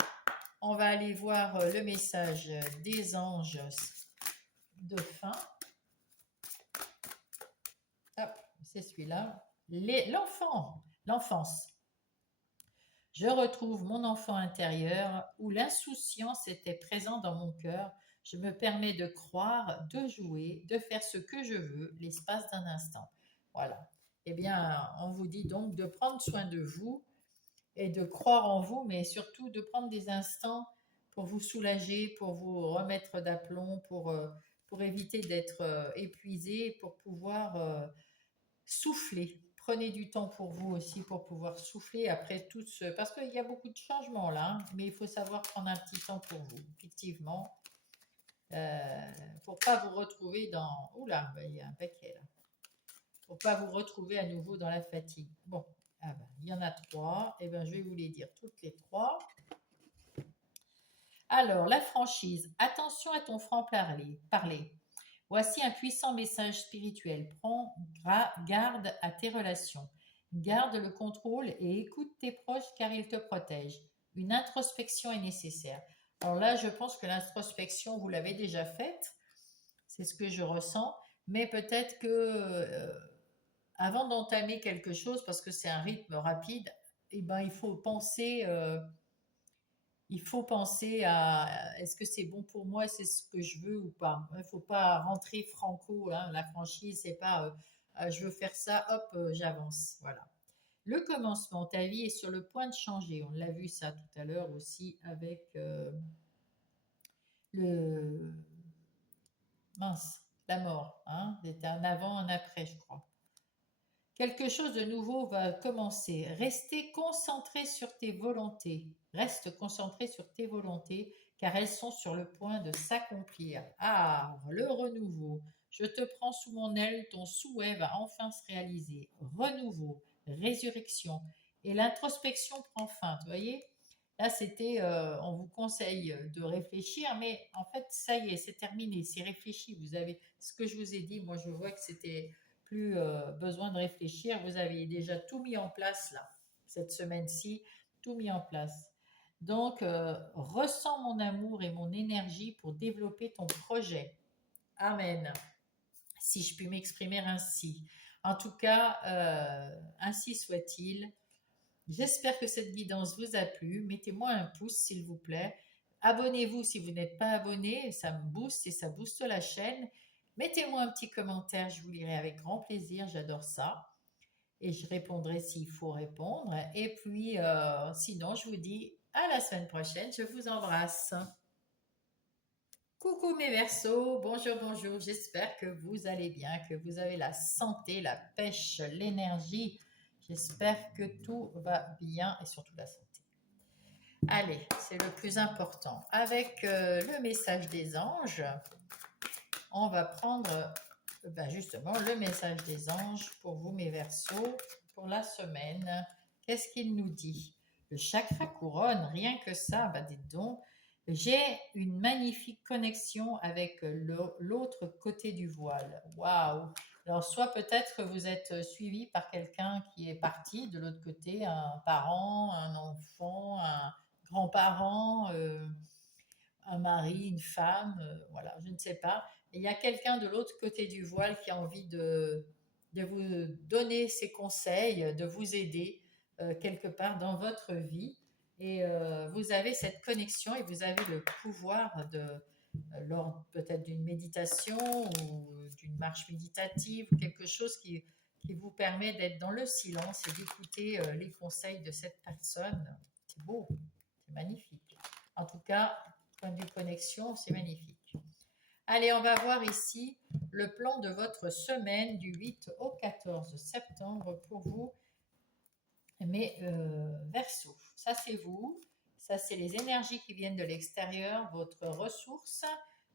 on va aller voir le message des anges de fin. Hop, c'est celui-là. L'enfance. Je retrouve mon enfant intérieur où l'insouciance était présente dans mon cœur. Je me permets de croire, de jouer, de faire ce que je veux, l'espace d'un instant. Voilà. Eh bien, on vous dit donc de prendre soin de vous et de croire en vous, mais surtout de prendre des instants pour vous soulager, pour vous remettre d'aplomb, pour éviter d'être épuisé, pour pouvoir souffler. Prenez du temps pour vous aussi pour pouvoir souffler après tout ce. Parce qu'il y a beaucoup de changements là, hein, mais il faut savoir prendre un petit temps pour vous, effectivement, pour pas vous retrouver dans. Oula, ben, il y a un paquet là. Pour pas vous retrouver à nouveau dans la fatigue. Bon, ah ben, il y en a trois, et ben je vais vous les dire toutes les trois. Alors, la franchise. Attention à ton franc-parler. Voici un puissant message spirituel. Prends garde à tes relations. Garde le contrôle et écoute tes proches car ils te protègent. Une introspection est nécessaire. Alors là, je pense que l'introspection, vous l'avez déjà faite. C'est ce que je ressens. Mais peut-être que avant d'entamer quelque chose, parce que c'est un rythme rapide, eh ben, il faut penser à est-ce que c'est bon pour moi, c'est ce que je veux ou pas. Il ne faut pas rentrer franco, hein, la franchise, c'est pas je veux faire ça, hop, j'avance. Voilà. Le commencement, ta vie est sur le point de changer. On l'a vu ça tout à l'heure aussi avec le mince. la mort. Hein. C'était un avant, un après, je crois. Quelque chose de nouveau va commencer. Restez concentré sur tes volontés. Reste concentré sur tes volontés, car elles sont sur le point de s'accomplir. Ah, le renouveau. Je te prends sous mon aile, ton souhait va enfin se réaliser. Renouveau, résurrection. Et l'introspection prend fin, vous voyez. Là, c'était, on vous conseille de réfléchir, mais en fait, ça y est, c'est terminé, c'est réfléchi. Vous avez ce que je vous ai dit. Moi, je vois que c'était plus besoin de réfléchir. Vous avez déjà tout mis en place là, cette semaine-ci, tout mis en place. Donc, ressens mon amour et mon énergie pour développer ton projet. Amen. Si je puis m'exprimer ainsi. En tout cas, ainsi soit-il. J'espère que cette guidance vous a plu. Mettez-moi un pouce, s'il vous plaît. Abonnez-vous si vous n'êtes pas abonné. Ça me booste et ça booste la chaîne. Mettez-moi un petit commentaire, je vous lirai avec grand plaisir. J'adore ça. Et je répondrai s'il faut répondre. Et puis, sinon, je vous dis à la semaine prochaine. Je vous embrasse. Coucou mes Verseaux, bonjour, bonjour. J'espère que vous allez bien, que vous avez la santé, la pêche, l'énergie. J'espère que tout va bien et surtout la santé. Allez, c'est le plus important. Avec le message des anges, on va prendre justement le message des anges pour vous mes Verseaux pour la semaine. Qu'est-ce qu'il nous dit? Le chakra couronne, rien que ça, dites donc. J'ai une magnifique connexion avec l'autre côté du voile. Waouh! Alors, soit peut-être que vous êtes suivi par quelqu'un qui est parti de l'autre côté, un parent, un enfant, un grand-parent, un mari, une femme, voilà, je ne sais pas. Et il y a quelqu'un de l'autre côté du voile qui a envie de vous donner ses conseils, de vous aider quelque part dans votre vie. Et vous avez cette connexion et vous avez le pouvoir lors peut-être d'une méditation ou d'une marche méditative, ou quelque chose qui vous permet d'être dans le silence et d'écouter les conseils de cette personne. C'est beau, c'est magnifique. En tout cas, point de vue connexion, c'est magnifique. Allez, on va voir ici le plan de votre semaine du 8 au 14 septembre pour vous, mes Verseaux. Ça, c'est vous. Ça, c'est les énergies qui viennent de l'extérieur, votre ressource,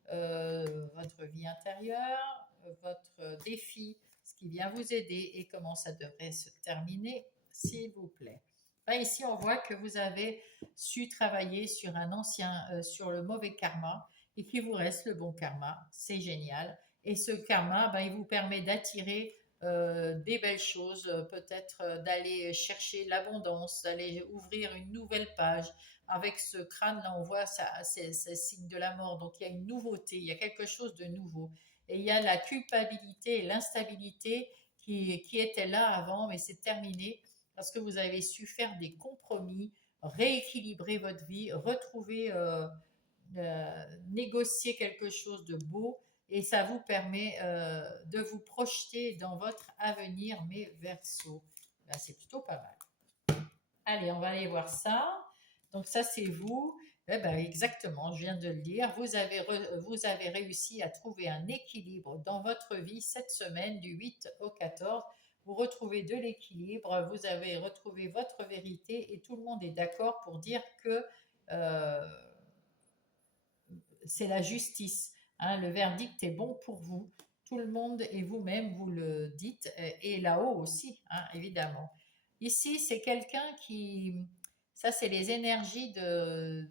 votre vie intérieure, votre défi, ce qui vient vous aider et comment ça devrait se terminer, s'il vous plaît. Là, ici, on voit que vous avez su travailler sur sur le mauvais karma et qu'il vous reste le bon karma. C'est génial. Et ce karma, il vous permet d'attirer des belles choses, peut-être d'aller chercher l'abondance, d'aller ouvrir une nouvelle page. Avec ce crâne-là, on voit ça, c'est signe de la mort. Donc il y a une nouveauté, il y a quelque chose de nouveau. Et il y a la culpabilité et l'instabilité qui étaient là avant, mais c'est terminé parce que vous avez su faire des compromis, rééquilibrer votre vie, retrouver, négocier quelque chose de beau et ça vous permet de vous projeter dans votre avenir, mes Verseaux. C'est plutôt pas mal. Allez, on va aller voir ça. Donc ça, c'est vous. Exactement, je viens de le dire. Vous avez réussi à trouver un équilibre dans votre vie cette semaine du 8 au 14. Vous retrouvez de l'équilibre, vous avez retrouvé votre vérité et tout le monde est d'accord pour dire que euh, c'est la justice. Hein, le verdict est bon pour vous. Tout le monde et vous-même, vous le dites, et là-haut aussi, hein, évidemment. Ici, c'est quelqu'un qui... Ça, c'est les énergies de...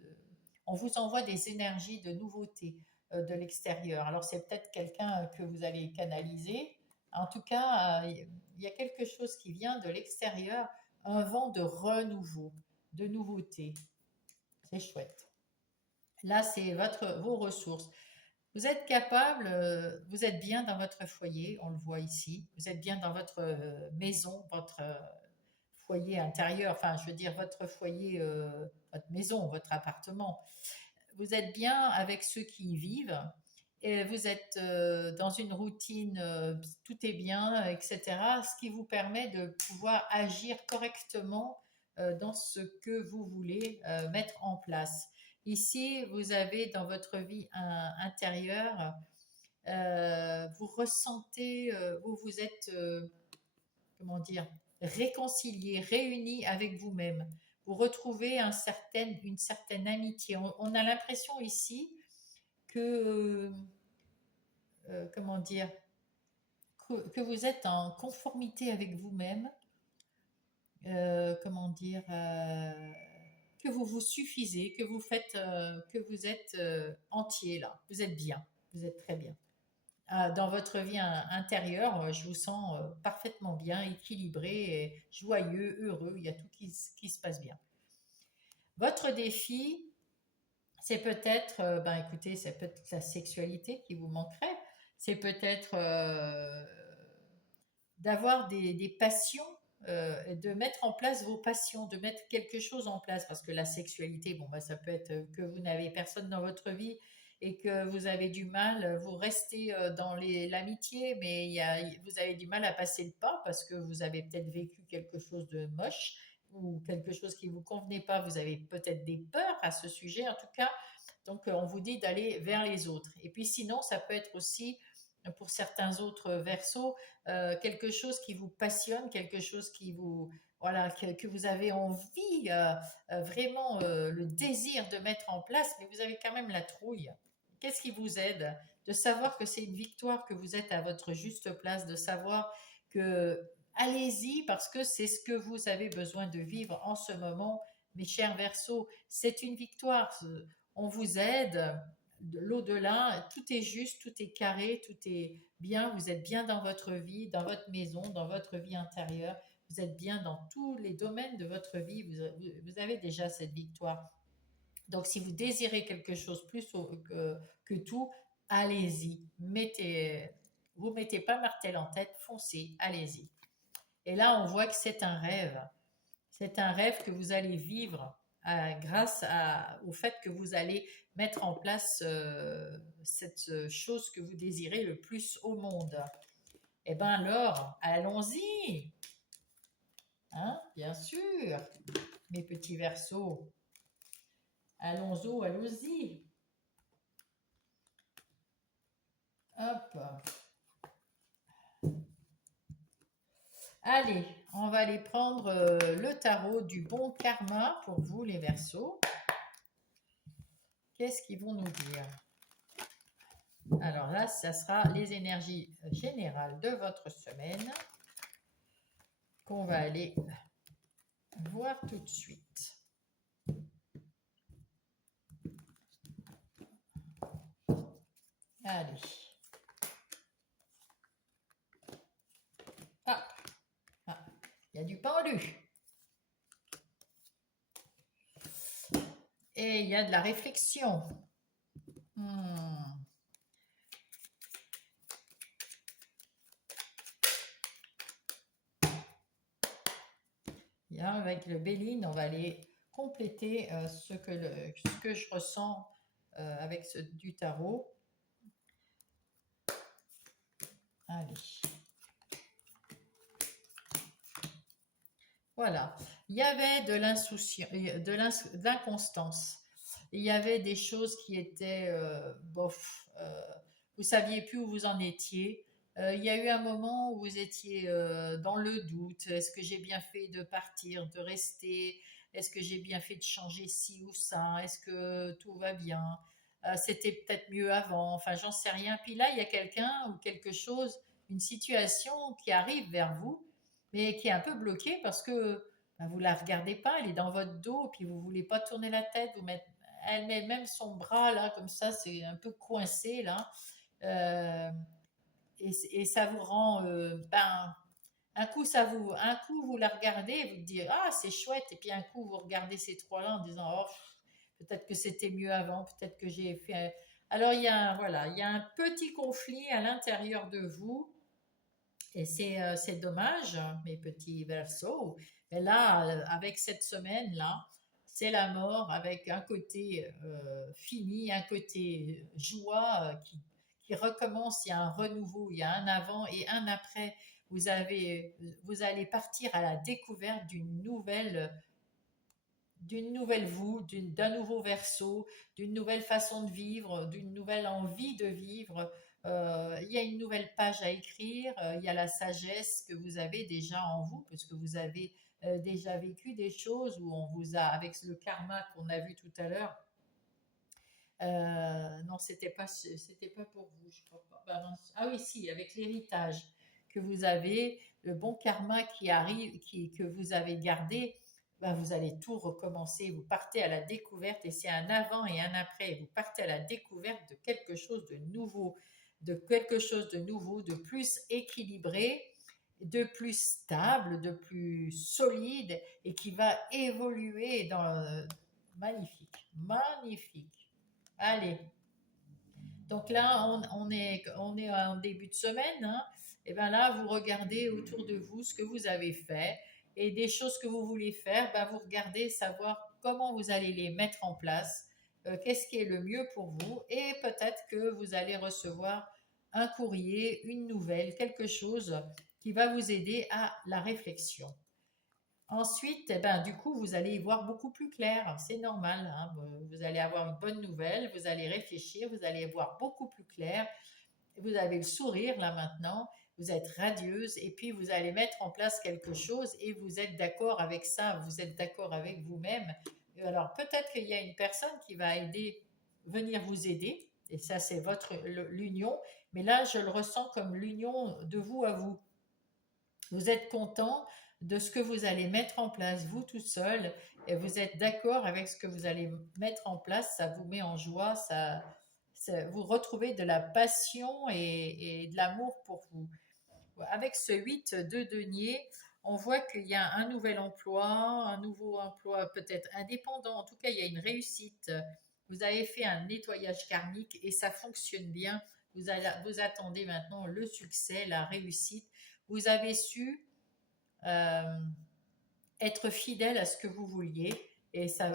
On vous envoie des énergies de nouveauté de l'extérieur. Alors, c'est peut-être quelqu'un que vous allez canaliser. En tout cas, il y a quelque chose qui vient de l'extérieur, un vent de renouveau, de nouveauté. C'est chouette. Là, c'est vos ressources. Vous êtes capable, vous êtes bien dans votre foyer, on le voit ici. Vous êtes bien dans votre maison, votre foyer intérieur, enfin, je veux dire votre foyer, votre maison, votre appartement. Vous êtes bien avec ceux qui y vivent. Et vous êtes dans une routine, tout est bien, etc. Ce qui vous permet de pouvoir agir correctement dans ce que vous voulez mettre en place. Ici, vous avez dans votre vie intérieure, vous ressentez, vous vous êtes, comment dire, réconcilié, réuni avec vous-même. Vous retrouvez une certaine amitié. On a l'impression ici que, comment dire, que vous êtes en conformité avec vous-même, comment dire, que vous vous suffisez, que vous faites, que vous êtes entier là, vous êtes bien, vous êtes très bien. Dans votre vie intérieure, je vous sens parfaitement bien, équilibré, et joyeux, heureux, il y a tout qui se passe bien. Votre défi, c'est peut-être, ben écoutez, c'est peut-être la sexualité qui vous manquerait, c'est peut-être d'avoir des passions, de mettre en place vos passions, de mettre quelque chose en place, parce que la sexualité, bon, bah, ça peut être que vous n'avez personne dans votre vie et que vous avez du mal, vous restez dans l'amitié, mais vous avez du mal à passer le pas parce que vous avez peut-être vécu quelque chose de moche ou quelque chose qui ne vous convenait pas, vous avez peut-être des peurs à ce sujet en tout cas, donc on vous dit d'aller vers les autres. Et puis sinon, ça peut être aussi pour certains autres versos, quelque chose qui vous passionne, quelque chose qui vous, voilà, que vous avez envie, vraiment le désir de mettre en place, mais vous avez quand même la trouille. Qu'est-ce qui vous aide? De savoir que c'est une victoire, que vous êtes à votre juste place, de savoir que allez-y parce que c'est ce que vous avez besoin de vivre en ce moment, mes chers Verseaux. C'est une victoire. On vous aide. De l'au-delà, tout est juste, tout est carré, tout est bien. Vous êtes bien dans votre vie, dans votre maison, dans votre vie intérieure. Vous êtes bien dans tous les domaines de votre vie. Vous avez déjà cette victoire. Donc, si vous désirez quelque chose plus que tout, allez-y. Vous mettez pas martel en tête, foncez, allez-y. Et là, on voit que c'est un rêve. C'est un rêve que vous allez vivre au fait que vous allez mettre en place cette chose que vous désirez le plus au monde. Eh bien alors, allons-y. Hein, bien sûr, mes petits versos. Allons-y, allons-y. Hop. Allez, on va aller prendre le tarot du bon karma pour vous, les Verseaux. Qu'est-ce qu'ils vont nous dire? Alors là, ça sera les énergies générales de votre semaine qu'on va aller voir tout de suite. Allez. Il y a du pendu. Et il y a de la réflexion. Bien, avec le Béline, on va aller compléter ce que je ressens avec du tarot. Allez. Voilà. Il y avait de l'insouciance, de l'inconstance. Il y avait des choses qui étaient bof. Vous saviez plus où vous en étiez. Il y a eu un moment où vous étiez dans le doute. Est-ce que j'ai bien fait de partir, de rester? Est-ce que j'ai bien fait de changer ci ou ça? Est-ce que tout va bien? C'était peut-être mieux avant. Enfin, j'en sais rien. Puis là, il y a quelqu'un ou quelque chose, une situation qui arrive vers vous, mais qui est un peu bloquée parce que ben, vous la regardez pas. Elle est dans votre dos, puis vous voulez pas tourner la tête. Elle met même son bras là, comme ça, c'est un peu coincé là. Euh, et ça vous rend, ben, un coup vous la regardez et vous dites ah c'est chouette, et puis un coup vous regardez ces trois-là en disant oh peut-être que c'était mieux avant, peut-être que j'ai fait. Alors voilà, il y a un petit conflit à l'intérieur de vous et c'est dommage, mes petits versos. Mais là, avec cette semaine-là, c'est la mort avec un côté fini, un côté joie qui recommence. Il y a un renouveau, il y a un avant et un après. Vous allez partir à la découverte d'une nouvelle vous, d'un nouveau verso, d'une nouvelle façon de vivre, d'une nouvelle envie de vivre. Il y a une nouvelle nouvelle page à écrire, il y a la sagesse que vous avez déjà en vous, parce que vous avez déjà vécu des choses où on vous a, avec le karma qu'on a vu tout à l'heure, non, c'était pas pour vous, je crois pas. Bah, non, ah oui, si, avec l'héritage que vous avez, le bon karma qui arrive, que vous avez gardé, bah, vous allez tout recommencer. Vous partez à la découverte et c'est un avant et un après. Vous partez à la découverte de quelque chose de nouveau, de plus équilibré, de plus stable, de plus solide et qui va évoluer magnifique, magnifique. Allez, donc là, on est en début de semaine, hein. Et bien là, vous regardez autour de vous ce que vous avez fait et des choses que vous voulez faire, ben vous regardez savoir comment vous allez les mettre en place, qu'est-ce qui est le mieux pour vous et peut-être que vous allez recevoir un courrier, une nouvelle, quelque chose qui va vous aider à la réflexion. Ensuite, eh ben, du coup, vous allez y voir beaucoup plus clair. C'est normal, hein. Vous allez avoir une bonne nouvelle, vous allez réfléchir, vous allez voir beaucoup plus clair. Vous avez le sourire là maintenant, vous êtes radieuse et puis vous allez mettre en place quelque chose et vous êtes d'accord avec ça, vous êtes d'accord avec vous-même. Et alors peut-être qu'il y a une personne qui va venir vous aider et ça c'est l'union. Mais là, je le ressens comme l'union de vous à vous. Vous êtes content de ce que vous allez mettre en place, vous tout seul, et vous êtes d'accord avec ce que vous allez mettre en place, ça vous met en joie, vous retrouvez de la passion et de l'amour pour vous. Avec ce 8 de denier, on voit qu'il y a un nouvel emploi, un nouveau emploi peut-être indépendant, en tout cas il y a une réussite. Vous avez fait un nettoyage karmique et ça fonctionne bien. Vous attendez maintenant le succès, la réussite. Vous avez su euh, être fidèle à ce que vous vouliez et ça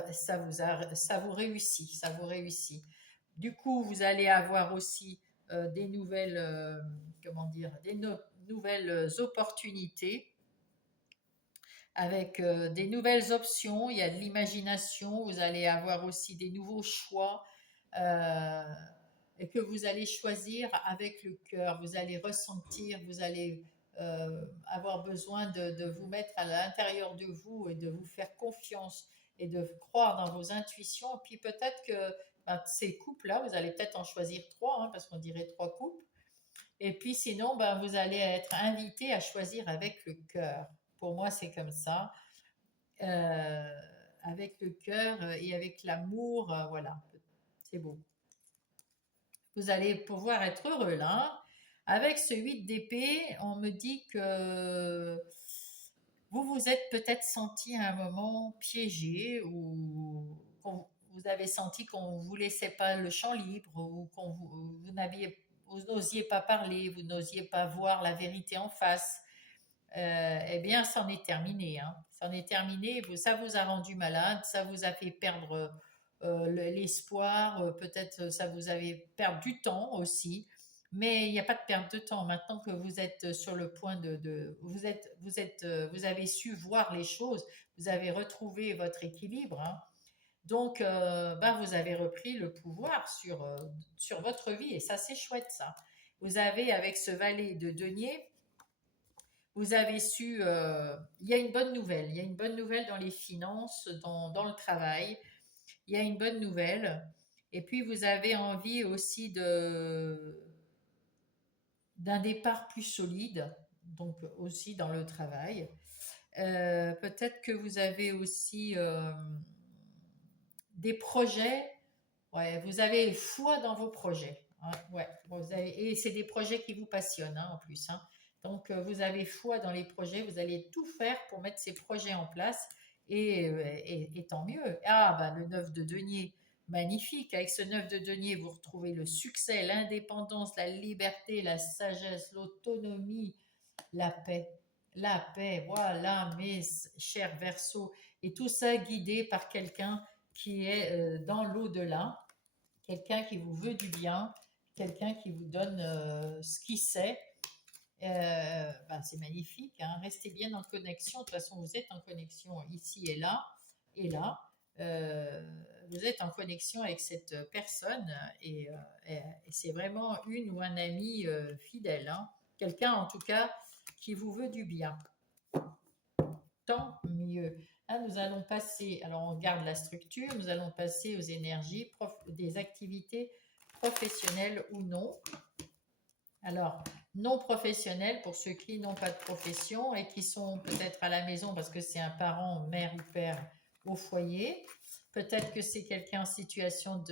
vous réussit, ça vous réussit. Du coup, vous allez avoir aussi des nouvelles, comment dire, nouvelles opportunités avec des nouvelles options. Il y a de l'imagination. Vous allez avoir aussi des nouveaux choix euh, et que vous allez choisir avec le cœur. Vous allez ressentir, vous allez avoir besoin de vous mettre à l'intérieur de vous et de vous faire confiance et de croire dans vos intuitions. Et puis peut-être que ben, ces couples-là, vous allez peut-être en choisir trois, hein, parce qu'on dirait trois couples. Et puis sinon, ben, vous allez être invité à choisir avec le cœur. Pour moi, c'est comme ça. Euh, avec le cœur et avec l'amour, voilà, c'est beau. Vous allez pouvoir être heureux là, hein. Avec ce 8 d'épée, on me dit que vous vous êtes peut-être senti à un moment piégé ou vous avez senti qu'on ne vous laissait pas le champ libre ou vous n'osiez pas parler, vous n'osiez pas voir la vérité en face. Eh bien, c'en est terminé, hein. C'en est terminé. Ça vous a rendu malade, ça vous a fait perdre l'espoir, peut-être ça vous avez perdu du temps aussi. Mais il n'y a pas de perte de temps. Maintenant que vous êtes sur le point vous avez su voir les choses, vous avez retrouvé votre équilibre, hein. Donc, ben, vous avez repris le pouvoir sur votre vie et ça, c'est chouette, ça. Vous avez, avec ce valet de denier, vous avez su, il y a une bonne nouvelle. Il y a une bonne nouvelle dans les finances, dans le travail. Il y a une bonne nouvelle. Et puis, vous avez envie aussi d'un départ plus solide, donc aussi dans le travail. Peut-être que vous avez aussi des projets. Ouais, vous avez foi dans vos projets, hein. Ouais, et c'est des projets qui vous passionnent, hein, en plus, hein. Donc, vous avez foi dans les projets, vous allez tout faire pour mettre ces projets en place et tant mieux. Ah, ben, le 9 de denier, magnifique. Avec ce 9 de denier, vous retrouvez le succès, l'indépendance, la liberté, la sagesse, l'autonomie, la paix. La paix, voilà, mes chers Verseaux. Et tout ça guidé par quelqu'un qui est dans l'au-delà, quelqu'un qui vous veut du bien, quelqu'un qui vous donne ce qu'il sait. Ben, c'est magnifique, hein. Restez bien en connexion. De toute façon, vous êtes en connexion ici et là. Et là. euh, vous êtes en connexion avec cette personne et c'est vraiment une ou un ami fidèle, hein. Quelqu'un en tout cas qui vous veut du bien. Tant mieux. Là, nous allons passer, alors on garde la structure, nous allons passer aux énergies des activités professionnelles ou non. Alors, non professionnels pour ceux qui n'ont pas de profession et qui sont peut-être à la maison parce que c'est un parent, mère ou père au foyer. Peut-être que c'est quelqu'un en situation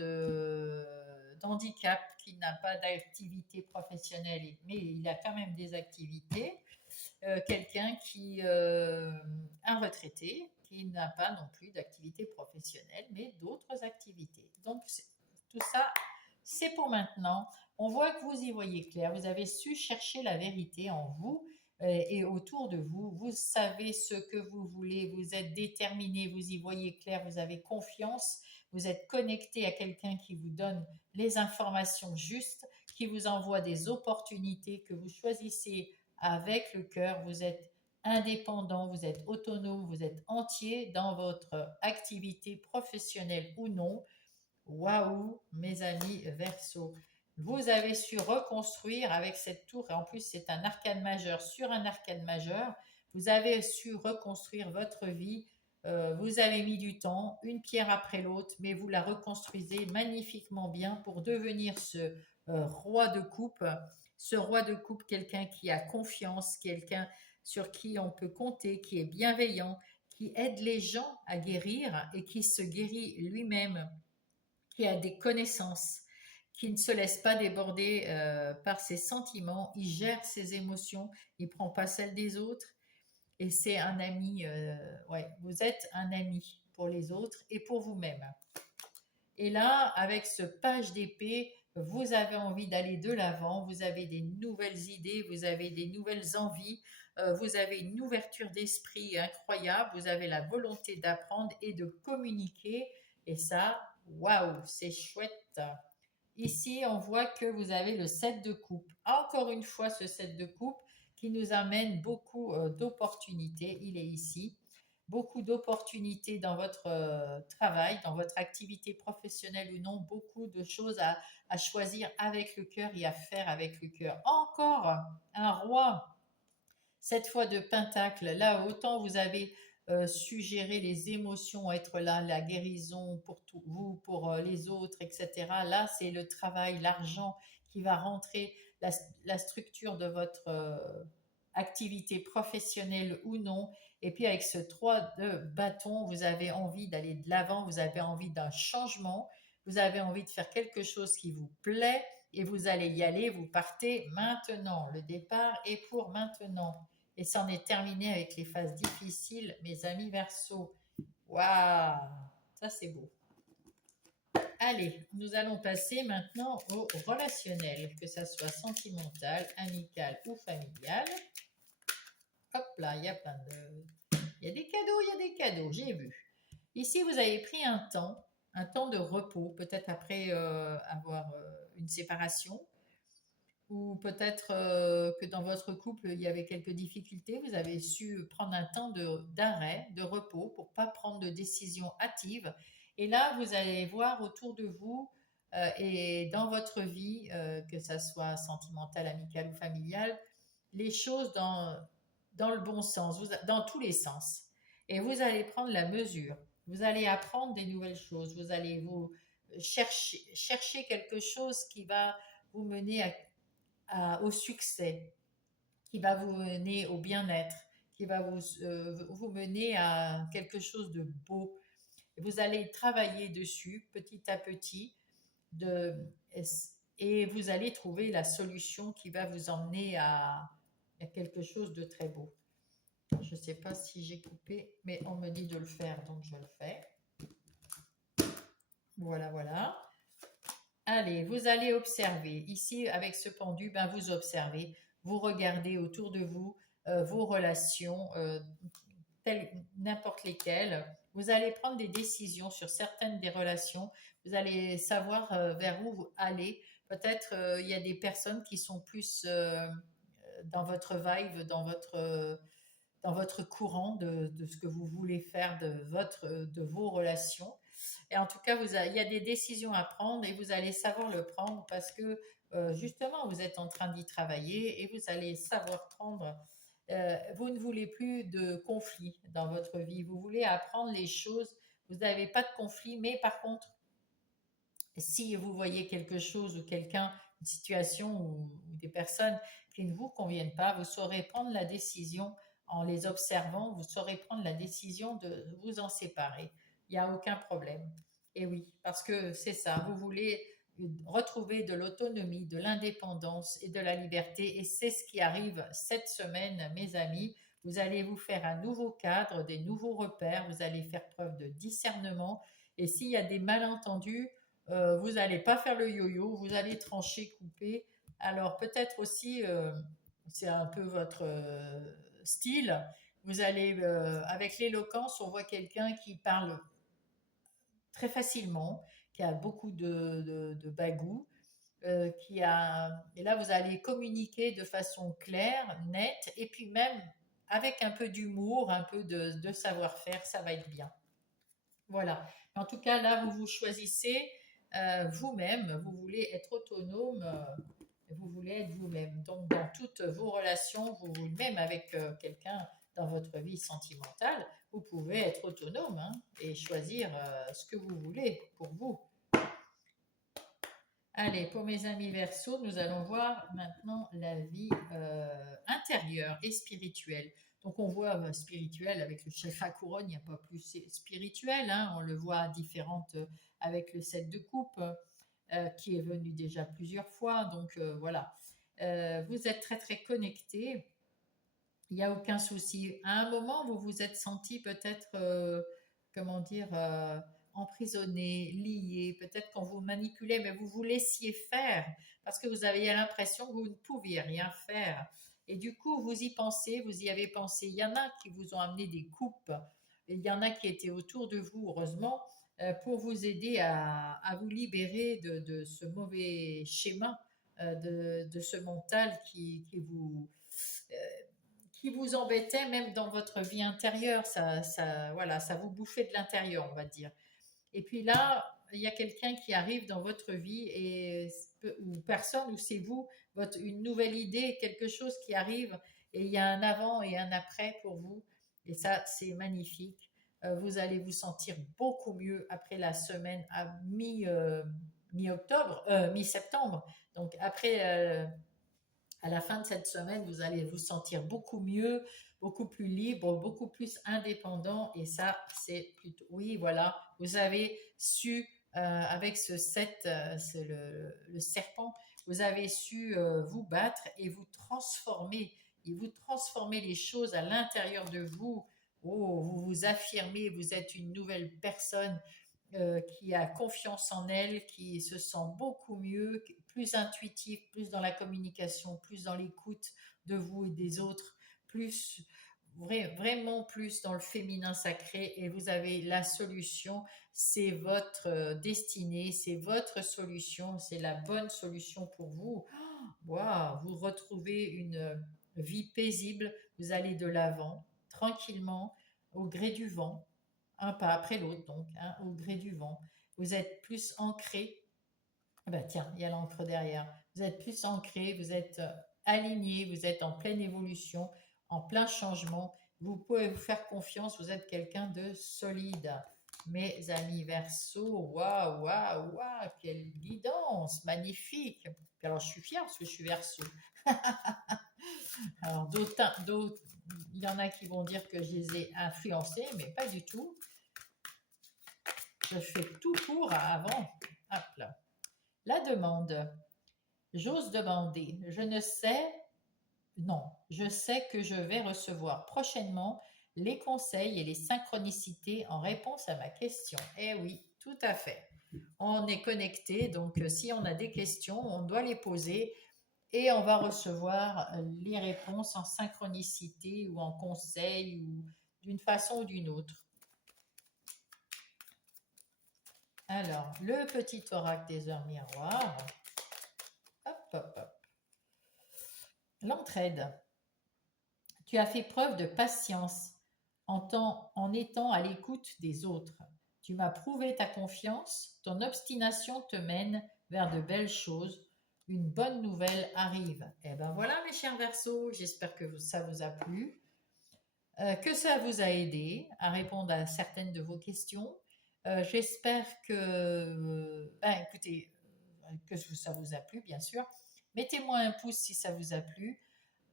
d'handicap qui n'a pas d'activité professionnelle, mais il a quand même des activités. Quelqu'un un retraité qui n'a pas non plus d'activité professionnelle, mais d'autres activités. Donc, tout ça, c'est pour maintenant. On voit que vous y voyez clair. Vous avez su chercher la vérité en vous et autour de vous. Vous savez ce que vous voulez. Vous êtes déterminé. Vous y voyez clair. Vous avez confiance. Vous êtes connecté à quelqu'un qui vous donne les informations justes, qui vous envoie des opportunités que vous choisissez avec le cœur. Vous êtes indépendant, vous êtes autonome, vous êtes entier dans votre activité professionnelle ou non. Waouh, mes amis Verseau. Vous avez su reconstruire avec cette tour, et en plus c'est un arcane majeur sur un arcane majeur. Vous avez su reconstruire votre vie. Vous avez mis du temps, une pierre après l'autre, mais vous la reconstruisez magnifiquement bien pour devenir roi de coupe. Ce roi de coupe, quelqu'un qui a confiance, quelqu'un sur qui on peut compter, qui est bienveillant, qui aide les gens à guérir et qui se guérit lui-même, qui a des connaissances, qui ne se laisse pas déborder par ses sentiments, il gère ses émotions, il prend pas celles des autres et c'est un ami. Ouais, vous êtes un ami pour les autres et pour vous-même. Et là, avec ce page d'épée, vous avez envie d'aller de l'avant, vous avez des nouvelles idées, vous avez des nouvelles envies, vous avez une ouverture d'esprit incroyable, vous avez la volonté d'apprendre et de communiquer. Et ça, waouh, c'est chouette. Ici, on voit que vous avez le 7 de coupe. Encore une fois, ce 7 de coupe qui nous amène beaucoup d'opportunités. Il est ici. Beaucoup d'opportunités dans votre travail, dans votre activité professionnelle ou non. Beaucoup de choses à choisir avec le cœur et à faire avec le cœur. Encore un roi, cette fois de pentacle. Là, autant vous avez suggérer les émotions, être là, la guérison pour vous, pour les autres, etc. Là, c'est le travail, l'argent qui va rentrer, la structure de votre activité professionnelle ou non. Et puis avec ce 3 de bâton, vous avez envie d'aller de l'avant, vous avez envie d'un changement, vous avez envie de faire quelque chose qui vous plaît et vous allez y aller, vous partez maintenant. Le départ est pour maintenant. Et c'en est terminé avec les phases difficiles, mes amis Verseau. Waouh, ça c'est beau. Allez, nous allons passer maintenant au relationnel, que ça soit sentimental, amical ou familial. Hop là, il y a plein de... Il y a des cadeaux, j'ai vu. Ici, vous avez pris un temps de repos, peut-être après avoir une séparation, ou peut-être que dans votre couple, il y avait quelques difficultés, vous avez su prendre un temps d'arrêt, de repos, pour pas prendre de décisions hâtives. Et là, vous allez voir autour de vous et dans votre vie, que ça soit sentimentale, amicale ou familiale, les choses dans le bon sens, dans tous les sens. Et vous allez prendre la mesure. Vous allez apprendre des nouvelles choses. Vous allez vous chercher quelque chose qui va vous mener au succès, qui va vous mener au bien-être, qui va vous mener à quelque chose de beau. Et vous allez travailler dessus petit à petit de, et vous allez trouver la solution qui va vous emmener à quelque chose de très beau. Je ne sais pas si j'ai coupé, mais on me dit de le faire, donc je le fais. Voilà, voilà. Allez, vous allez observer. Ici, avec ce pendu, ben, vous observez, vous regardez autour de vous vos relations, n'importe lesquelles. Vous allez prendre des décisions sur certaines des relations. Vous allez savoir vers où vous allez. Peut-être il y a des personnes qui sont plus dans votre vibe, dans votre courant de ce que vous voulez faire de vos relations. Et en tout cas, il y a des décisions à prendre et vous allez savoir le prendre parce que justement, vous êtes en train d'y travailler et vous allez savoir prendre. Vous ne voulez plus de conflits dans votre vie. Vous voulez apprendre les choses. Vous n'avez pas de conflit, mais par contre, si vous voyez quelque chose ou quelqu'un, une situation ou des personnes qui ne vous conviennent pas, vous saurez prendre la décision en les observant, vous saurez prendre la décision de vous en séparer. Il n'y a aucun problème. Et oui, parce que c'est ça, vous voulez retrouver de l'autonomie, de l'indépendance et de la liberté. Et c'est ce qui arrive cette semaine, mes amis. Vous allez vous faire un nouveau cadre, des nouveaux repères, vous allez faire preuve de discernement. Et s'il y a des malentendus, vous n'allez pas faire le yo-yo, vous allez trancher, couper. Alors peut-être aussi, c'est un peu votre style, vous allez, avec l'éloquence, on voit quelqu'un qui parle très facilement, qui a beaucoup de bagou, et là vous allez communiquer de façon claire, nette, et puis même avec un peu d'humour, un peu de savoir-faire, ça va être bien. Voilà. En tout cas, là, vous vous choisissez vous-même, vous voulez être autonome, vous voulez être vous-même. Donc, dans toutes vos relations, même avec quelqu'un dans votre vie sentimentale, vous pouvez être autonome hein, et choisir ce que vous voulez pour vous. Allez, pour mes amis Verseau, nous allons voir maintenant la vie intérieure et spirituelle. Donc on voit spirituel avec le chef à couronne, il n'y a pas plus spirituel, hein, on le voit différente avec le 7 de coupe qui est venu déjà plusieurs fois. Donc voilà, vous êtes très très connecté, il n'y a aucun souci. À un moment, vous vous êtes senti peut-être, comment dire, emprisonné, lié, peut-être qu'on vous manipulait, mais vous vous laissiez faire parce que vous aviez l'impression que vous ne pouviez rien faire. Et du coup, vous y pensez, vous y avez pensé. Il y en a qui vous ont amené des coupes, et il y en a qui étaient autour de vous, heureusement, pour vous aider à vous libérer de ce mauvais schéma, de ce mental euh, qui vous embêtait même dans votre vie intérieure. Voilà, ça vous bouffait de l'intérieur, on va dire. Et puis là, il y a quelqu'un qui arrive dans votre vie ou personne, ou c'est vous, une nouvelle idée, quelque chose qui arrive et il y a un avant et un après pour vous. Et ça, c'est magnifique. Vous allez vous sentir beaucoup mieux après la semaine mi-octobre, mi-septembre. Donc après, à la fin de cette semaine, vous allez vous sentir beaucoup mieux, beaucoup plus libre, beaucoup plus indépendant. Et ça, c'est plutôt... Oui, voilà, vous avez su, avec ce 7, c'est le serpent, vous avez su vous battre et vous transformer. Et vous transformez les choses à l'intérieur de vous. Oh, vous vous affirmez, vous êtes une nouvelle personne qui a confiance en elle, qui se sent beaucoup mieux, plus intuitif, plus dans la communication, plus dans l'écoute de vous et des autres, plus vraiment plus dans le féminin sacré et vous avez la solution, c'est votre destinée, c'est votre solution, c'est la bonne solution pour vous. Waouh, vous retrouvez une vie paisible, vous allez de l'avant tranquillement au gré du vent, un pas après l'autre, donc, hein, au gré du vent. Vous êtes plus ancré. Ah ben tiens, il y a l'encre derrière. Vous êtes plus ancré, vous êtes aligné, vous êtes en pleine évolution, en plein changement. Vous pouvez vous faire confiance, vous êtes quelqu'un de solide. Mes amis Verseau, waouh, waouh, waouh, quelle guidance, magnifique. Puis alors je suis fière parce que je suis Verseau. Alors d'autres, il y en a qui vont dire que je les ai influencés, mais pas du tout. Je fais tout pour avant. Hop là. La demande. J'ose demander. Je ne sais, non, je sais que je vais recevoir prochainement les conseils et les synchronicités en réponse à ma question. Eh oui, tout à fait. On est connecté, donc si on a des questions, on doit les poser et on va recevoir les réponses en synchronicité ou en conseil ou d'une façon ou d'une autre. Alors, le petit oracle des heures miroirs. Hop, hop, hop. L'entraide. Tu as fait preuve de patience en étant à l'écoute des autres. Tu m'as prouvé ta confiance, ton obstination te mène vers de belles choses. Une bonne nouvelle arrive. Et ben voilà mes chers Verseaux, j'espère que ça vous a plu, que ça vous a aidé à répondre à certaines de vos questions. J'espère écoutez, que ça vous a plu, bien sûr. Mettez-moi un pouce si ça vous a plu.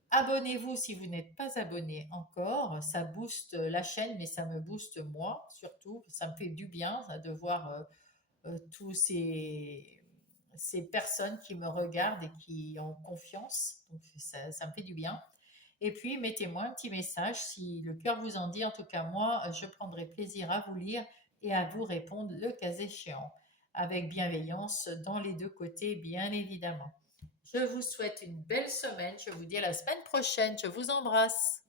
Abonnez-vous si vous n'êtes pas abonné encore. Ça booste la chaîne, mais ça me booste moi surtout. Ça me fait du bien de voir tous ces personnes qui me regardent et qui ont confiance. Donc ça me fait du bien. Et puis, mettez-moi un petit message si le cœur vous en dit. En tout cas, moi, je prendrai plaisir à vous lire et à vous répondre le cas échéant, avec bienveillance dans les deux côtés, bien évidemment. Je vous souhaite une belle semaine. Je vous dis à la semaine prochaine. Je vous embrasse.